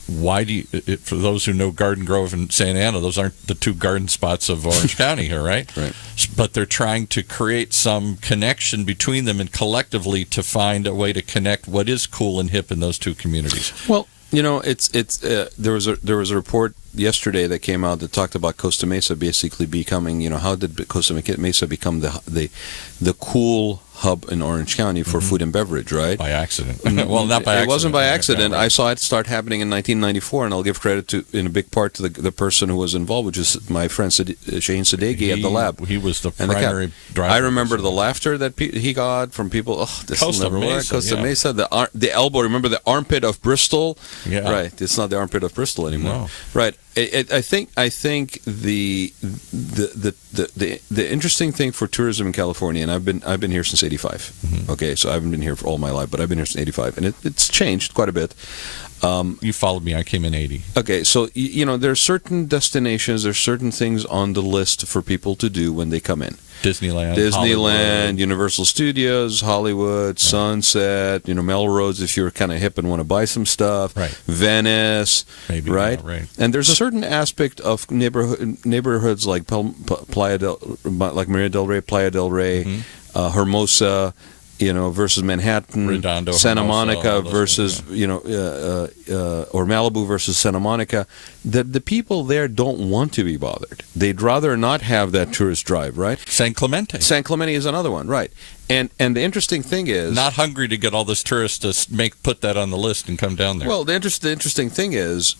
why do you, for those who know Garden Grove and Santa Ana, those aren't the two garden spots of Orange County here, right? Right. But they're trying to create some connection between them and collectively to find a way to connect what is cool and hip in those two communities. Well, you know, there was a report yesterday that came out that talked about Costa Mesa basically becoming, how did Costa Mesa become the cool hub in Orange County for food and beverage, right? By accident. Well, not by accident. It wasn't by accident. Right. I saw it start happening in 1994, and I'll give credit in a big part to the person who was involved, which is my friend Shane Sadeghi at the lab. He was the primary driver. I remember the laughter that he got from people. Oh, this will never work. Costa Mesa, the elbow. Remember the armpit of Bristol? Yeah. Right. It's not the armpit of Bristol anymore. No. Right. I think the interesting thing for tourism in California, and I've been here since '85. Okay, so I haven't been here for all my life, but I've been here since '85, and it's changed quite a bit. You followed me. I came in '80. Okay, so there's certain destinations, there's certain things on the list for people to do when they come in. Disneyland, Hollywood. Universal Studios, Hollywood, Sunset, Melrose if you're kind of hip and want to buy some stuff, right. Venice, maybe, right? Right. And there's a certain aspect of neighborhoods like like Maria del Rey, Playa del Rey, Hermosa, versus Manhattan, Redondo, Santa Hermosa, Monica versus, or Malibu versus Santa Monica. The people there don't want to be bothered. They'd rather not have that tourist drive, right? San Clemente. San Clemente is another one, right? And the interesting thing is... Not hungry to get all this tourists to put that on the list and come down there. Well, the interesting thing is,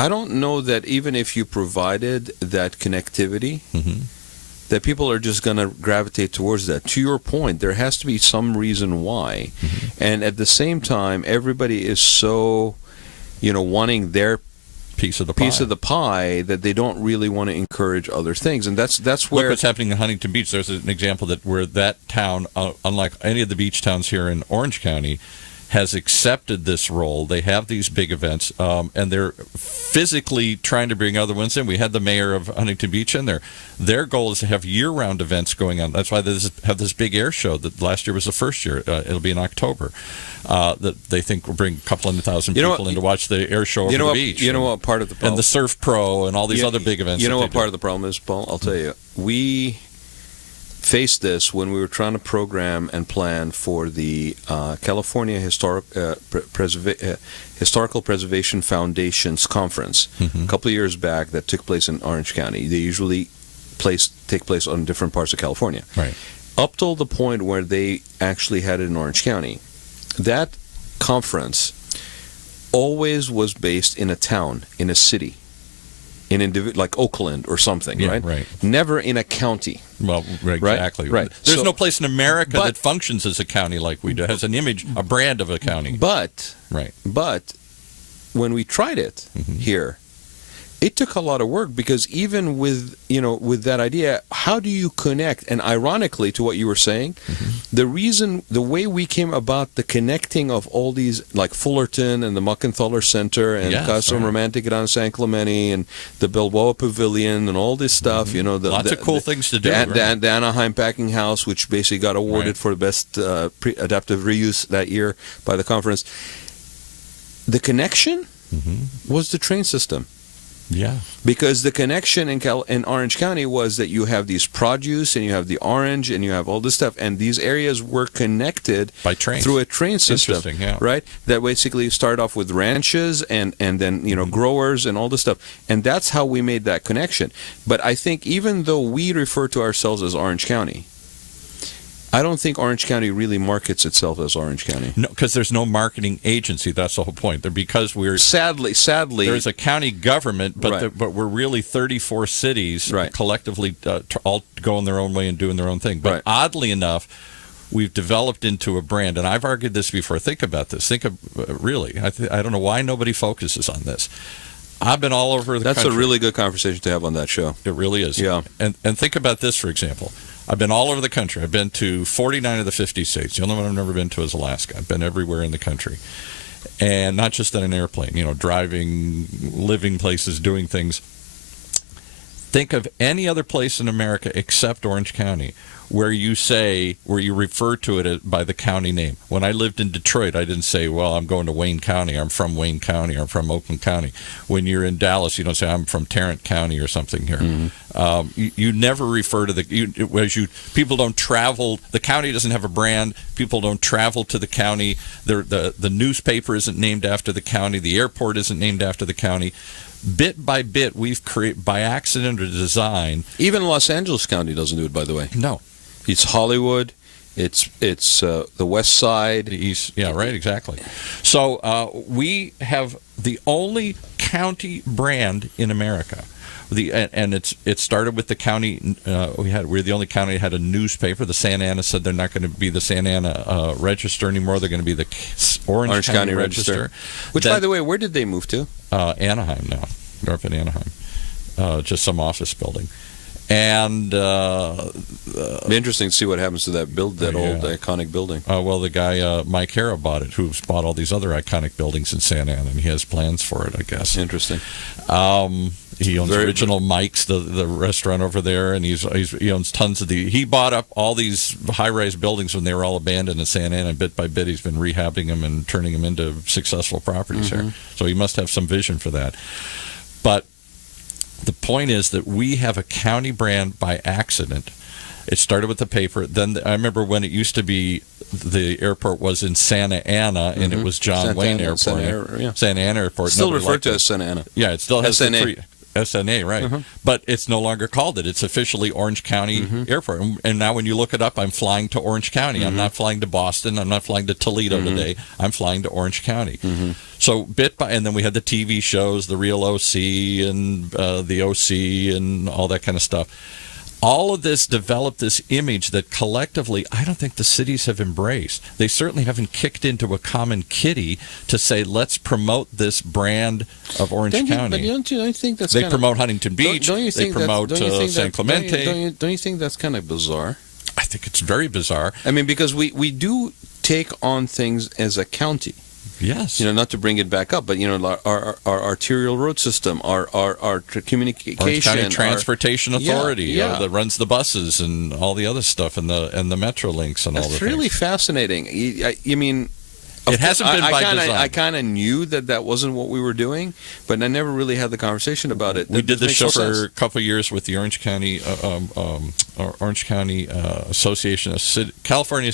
I don't know that even if you provided that connectivity... that people are just going to gravitate towards that. To your point, there has to be some reason why. And at the same time, everybody is so, wanting their piece of the pie that they don't really want to encourage other things. And that's where... Look what's happening in Huntington Beach. There's an example where that town, unlike any of the beach towns here in Orange County, has accepted this role. They have these big events, and they're physically trying to bring other ones in. We had the mayor of Huntington Beach in there. Their goal is to have year-round events going on. That's why they have this big air show that last year was the first year. It'll be in October. That they think will bring a couple 100,000 people in to watch the air show over the beach. You know what part of the problem... And the Surf Pro and all these other big events. You know what part of the problem is, Paul? I'll tell you. We faced this when we were trying to program and plan for the California Historical Preservation Foundation's conference a couple of years back that took place in Orange County. They usually take place on different parts of California. Right. Up till the point where they actually had it in Orange County, that conference always was based in a town, in a city, like Oakland or something, right? Right. Never in a county. Well, exactly. Right. There's no place in America that functions as a county like we do. It has an image, a brand of a county. But when we tried it here, it took a lot of work because even with that idea, how do you connect? And ironically, to what you were saying, the way we came about the connecting of all these, like Fullerton and the Muckenthaler Center and Casa Romantica down in San Clemente and the Bilboa Pavilion and all this stuff, lots of cool things to do. The Anaheim Packing House, which basically got awarded for the best adaptive reuse that year by the conference. The connection was the train system. Yeah. Because the connection in Orange County was that you have these produce and you have the orange and you have all this stuff, and these areas were connected by trains through a train system. Interesting, yeah. Right? That basically started off with ranches and then growers and all this stuff, and that's how we made that connection. But I think even though we refer to ourselves as Orange County, I don't think Orange County really markets itself as Orange County. No, because there's no marketing agency. That's the whole point. Because we're sadly there's a county government, but we're really 34 cities collectively all going their own way and doing their own thing. But oddly enough, we've developed into a brand, and I've argued this before. Think about this. I don't know why nobody focuses on this. I've been all over the country. That's a really good conversation to have on that show. It really is. Yeah. And think about this, for example. I've been all over the country. I've been to 49 of the 50 states. The only one I've never been to is Alaska. I've been everywhere in the country. And not just on an airplane, driving, living places, doing things. Think of any other place in America except Orange County where you refer to it by the county name. When I lived in Detroit, I didn't say, well, I'm going to Wayne County, I'm from Wayne County, I'm from Oakland County. When you're in Dallas, you don't say, I'm from Tarrant County or something here. You never refer to people don't travel, the county doesn't have a brand, people don't travel to the county, the newspaper isn't named after the county, the airport isn't named after the county. bit by bit, we've created, by accident or design. Even Los Angeles County doesn't do it, by the way. No. It's Hollywood. It's the West Side. The East. Yeah, right, exactly. So we have the only county brand in America. And it started with the county. We're the only county that had a newspaper. The Santa Ana said they're not going to be the Santa Ana Register anymore. They're going to be the Orange County Register. Which, by the way, where did they move to? Anaheim now, north in Anaheim, just some office building. And be interesting to see what happens to that old iconic building. Well, the guy Mike Hara bought it, who's bought all these other iconic buildings in Santa Ana, and he has plans for it, I guess. Interesting. He owns Original Mike's, the restaurant over there, and he owns tons of he bought up all these high-rise buildings when they were all abandoned in Santa Ana, and bit by bit he's been rehabbing them and turning them into successful properties here. So he must have some vision for that. But the point is that we have a county brand by accident. It started with the paper. Then I remember when it used to be the airport was in Santa Ana, and it was John Wayne Airport. Santa Ana Airport. Still referred to as Santa Ana. Yeah, it still has SNA. SNA, right. But it's no longer called it. It's officially Orange County Airport. And now when you look it up, I'm flying to Orange County. I'm not flying to Boston. I'm not flying to Toledo today. I'm flying to Orange County. So and then we had the TV shows, the Real OC and the OC and all that kind of stuff. All of this developed this image that collectively I don't think the cities have embraced. They certainly haven't kicked into a common kitty to say, let's promote this brand of Orange County. But don't you think that's they promote Huntington Beach. They promote San Clemente. Don't you think that's kind of bizarre? I think it's very bizarre. I mean, because we do take on things as a county. Yes. Not to bring it back up, but our arterial road system, our communication, Orange County Transportation Authority that runs the buses and all the other stuff, and the Metrolinks and all the things. It's really fascinating. I mean, it hasn't been by design. I kind of knew that wasn't what we were doing, but I never really had the conversation about it. We did the show for a couple of years with the Orange County Association of California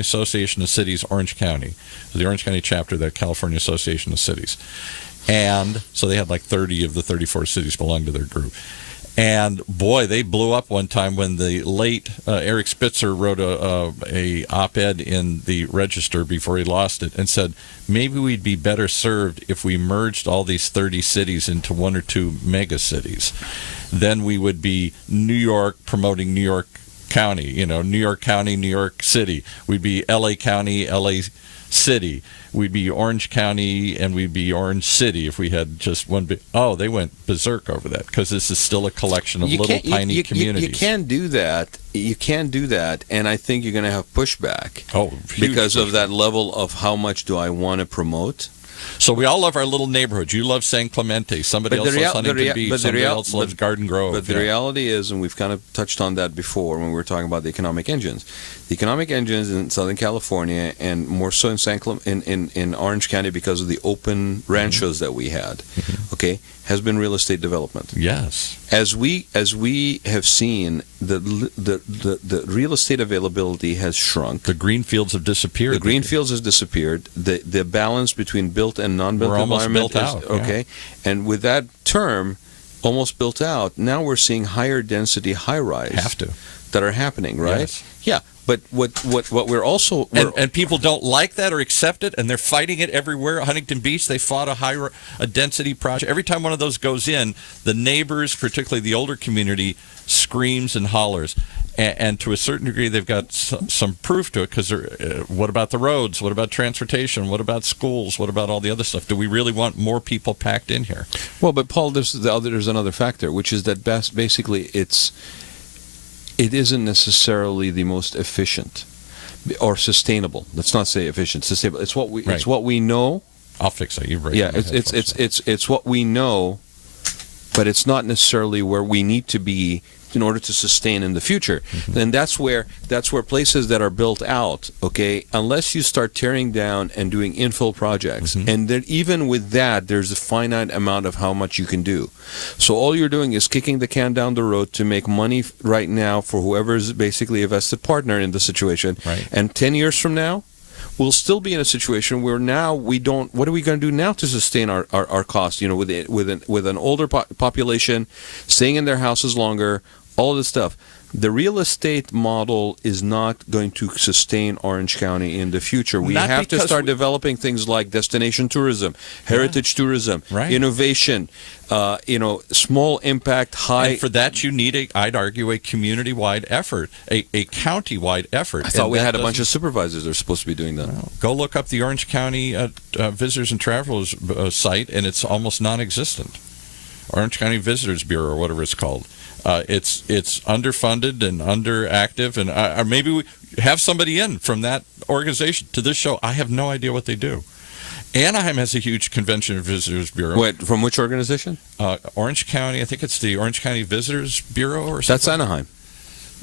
Association of Cities, Orange County, the Orange County chapter of the California Association of Cities. And so they had like 30 of the 34 cities belong to their group. And boy, they blew up one time when the late Eric Spitzer wrote a op-ed in the Register before he lost it and said, maybe we'd be better served if we merged all these 30 cities into one or two mega cities. Then we would be New York promoting New York County, New York County, New York City. We'd be LA County, LA City. We'd be Orange County, and we'd be Orange City if we had just one big. Oh, they went berserk over that because this is still a collection of little tiny communities. You can't do that. You can't do that, and I think you're going to have pushback. Oh, because of that level of how much do I want to promote. So we all love our little neighborhoods. You love San Clemente. Somebody else loves Huntington Beach. Somebody else loves Garden Grove. But the reality is, and we've kind of touched on that before when we were talking about the economic engines. The economic engines in Southern California, and more so in Orange County because of the open ranchos that we had, okay, has been real estate development. Yes. As we have seen, the real estate availability has shrunk. The green fields have disappeared. The green fields has disappeared. The balance between built and non-built environment is okay. And with that term, almost built out, now we're seeing higher density high-rise that are happening, right? Yes. Yeah. But what we're also and people don't like that or accept it, and they're fighting it everywhere. Huntington Beach, they fought a density project. Every time one of those goes in, the neighbors, particularly the older community, screams and hollers. And to a certain degree, they've got some proof to it because what about the roads? What about transportation? What about schools? What about all the other stuff? Do we really want more people packed in here? Well, but Paul, there's another factor, which is that basically it isn't necessarily the most efficient or sustainable. Let's not say efficient, sustainable. It's what we Right. It's what we know. I'll fix it. You're right. Yeah, it's what we know, but it's not necessarily where we need to be in order to sustain in the future. Then that's where places that are built out, okay, unless you start tearing down and doing infill projects, and then even with that, there's a finite amount of how much you can do. So all you're doing is kicking the can down the road to make money right now for whoever's basically a vested partner in the situation. Right. And 10 years from now, we'll still be in a situation where now we don't. What are we going to do now to sustain our costs? With an older population, staying in their houses longer, all of this stuff. The real estate model is not going to sustain Orange County in the future. We have to start developing things like destination tourism, heritage tourism, innovation, small impact, high. And for that, you need I'd argue, a community-wide effort, a county-wide effort. I thought we had a bunch of supervisors that are supposed to be doing that. Well, go look up the Orange County Visitors and Travelers site, and it's almost non-existent. Orange County Visitors Bureau, or whatever it's called. It's underfunded and underactive, and or maybe we have somebody in from that organization to this show. I have no idea what they do. Anaheim has a huge Convention and Visitors Bureau. Wait, from which organization? Orange County. I think it's the Orange County Visitors Bureau or something. That's Anaheim.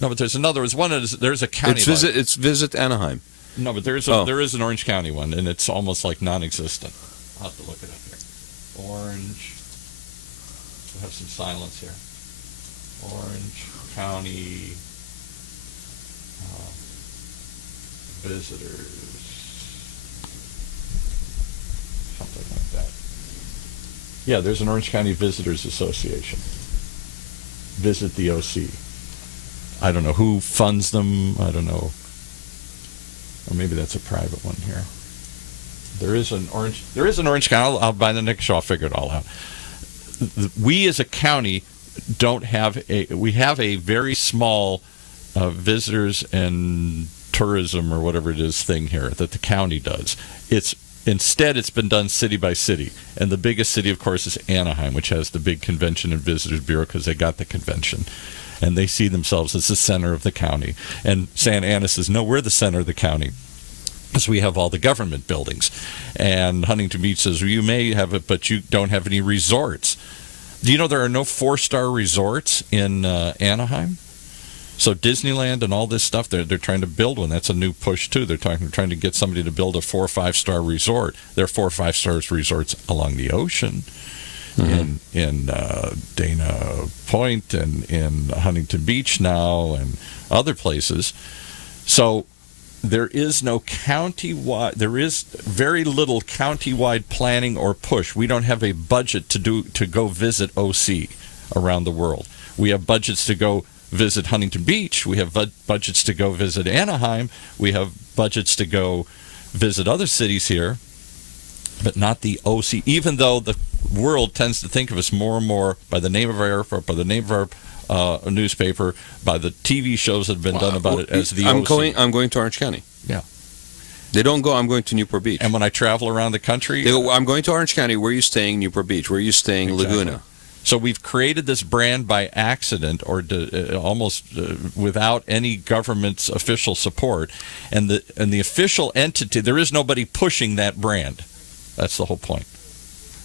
No, but there's another. There's a county. It's Visit Anaheim. No, but there is an Orange County one, and it's almost like non-existent. I'll have to look it up here. Orange. We'll have some silence here. Orange County Visitors, something like that. Yeah, there's an Orange County Visitors Association. Visit the OC. I don't know who funds them. I don't know. Or maybe that's a private one here. There is an Orange County. I'll by the next show, I'll figure it all out. We as a county we have a very small visitors and tourism or whatever it is thing here that the county does. Instead it's been done city by city, and the biggest city, of course, is Anaheim, which has the big Convention and Visitors Bureau because they got the convention, and they see themselves as the center of the county. And Santa Ana says, no, we're the center of the county, because we have all the government buildings. And Huntington Beach says, well, you may have it, but you don't have any resorts. Do you know there are no 4-star resorts in Anaheim? So Disneyland and all this stuff, they're trying to build one. That's a new push, too. They're trying to get somebody to build a 4 or 5-star resort. There are 4 or 5-star resorts along the ocean, in Dana Point and in Huntington Beach now and other places. So there is no there is very little county-wide planning or push. We don't have a budget to go visit OC around the world. We have budgets to go visit Huntington Beach. We have budgets to go visit Anaheim. We have budgets to go visit other cities here, but not the OC, even though the world tends to think of us more and more by the name of our airport, by the name of our newspaper, by the TV shows that have been done about it as the OC. I'm going to Orange County. Yeah. They don't go, I'm going to Newport Beach. And when I travel around the country... They go, I'm going to Orange County. Where are you staying? Newport Beach. Where are you staying? Exactly. Laguna. So we've created this brand by accident or almost without any government's official support. And the official entity, there is nobody pushing that brand. That's the whole point.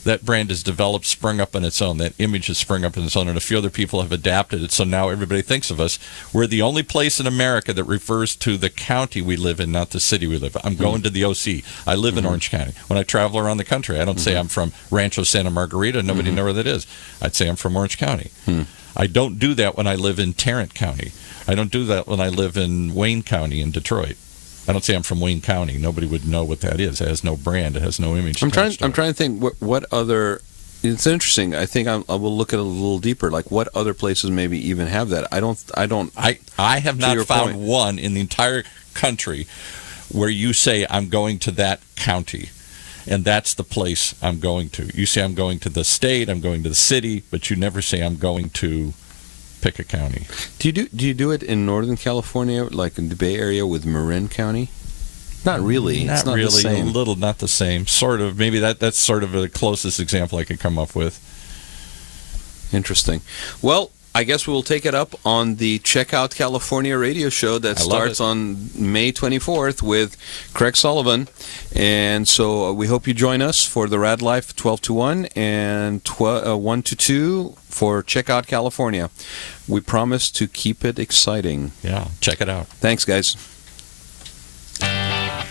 That brand has developed, sprung up on its own. That image has sprung up on its own, and a few other people have adapted it, so now everybody thinks of us. We're the only place in America that refers to the county we live in, not the city we live in. I'm going to the OC. I live in Orange County. When I travel around the country, I don't say I'm from Rancho Santa Margarita. Nobody knows where that is. I'd say I'm from Orange County. I don't do that when I live in Tarrant County. I don't do that when I live in Wayne County in Detroit. I don't say I'm from Wayne County. Nobody would know what that is. It has no brand. It has no image. I'm trying to think what other. It's interesting. I think I will look at it a little deeper. Like what other places maybe even have that? I have not found one in the entire country where you say I'm going to that county, and that's the place I'm going to. You say I'm going to the state. I'm going to the city, but you never say I'm going to pick a county. Do you do it in Northern California, like in the Bay Area with Marin County? Not really. Not it's not really. The same. A little, not the same. Sort of. Maybe that's sort of the closest example I could come up with. Interesting. Well, I guess we'll take it up on the Check Out California radio show that starts on May 24th with Craig Sullivan. And so we hope you join us for the Rad Life 12 to 1 and 1 to 2 for Check Out California. We promise to keep it exciting. Yeah, check it out. Thanks, guys.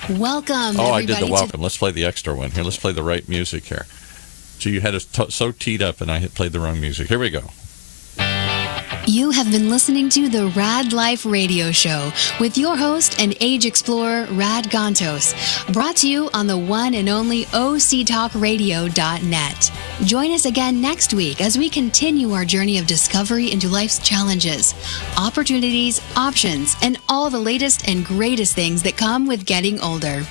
Welcome, Oh, everybody. I did the welcome. Let's play the extra one. Here, let's play the right music here. So you had us so teed up, and I had played the wrong music. Here we go. You have been listening to the Rad Life Radio Show with your host and age explorer, Rad Gantos, brought to you on the one and only octalkradio.net. Join us again next week as we continue our journey of discovery into life's challenges, opportunities, options, and all the latest and greatest things that come with getting older.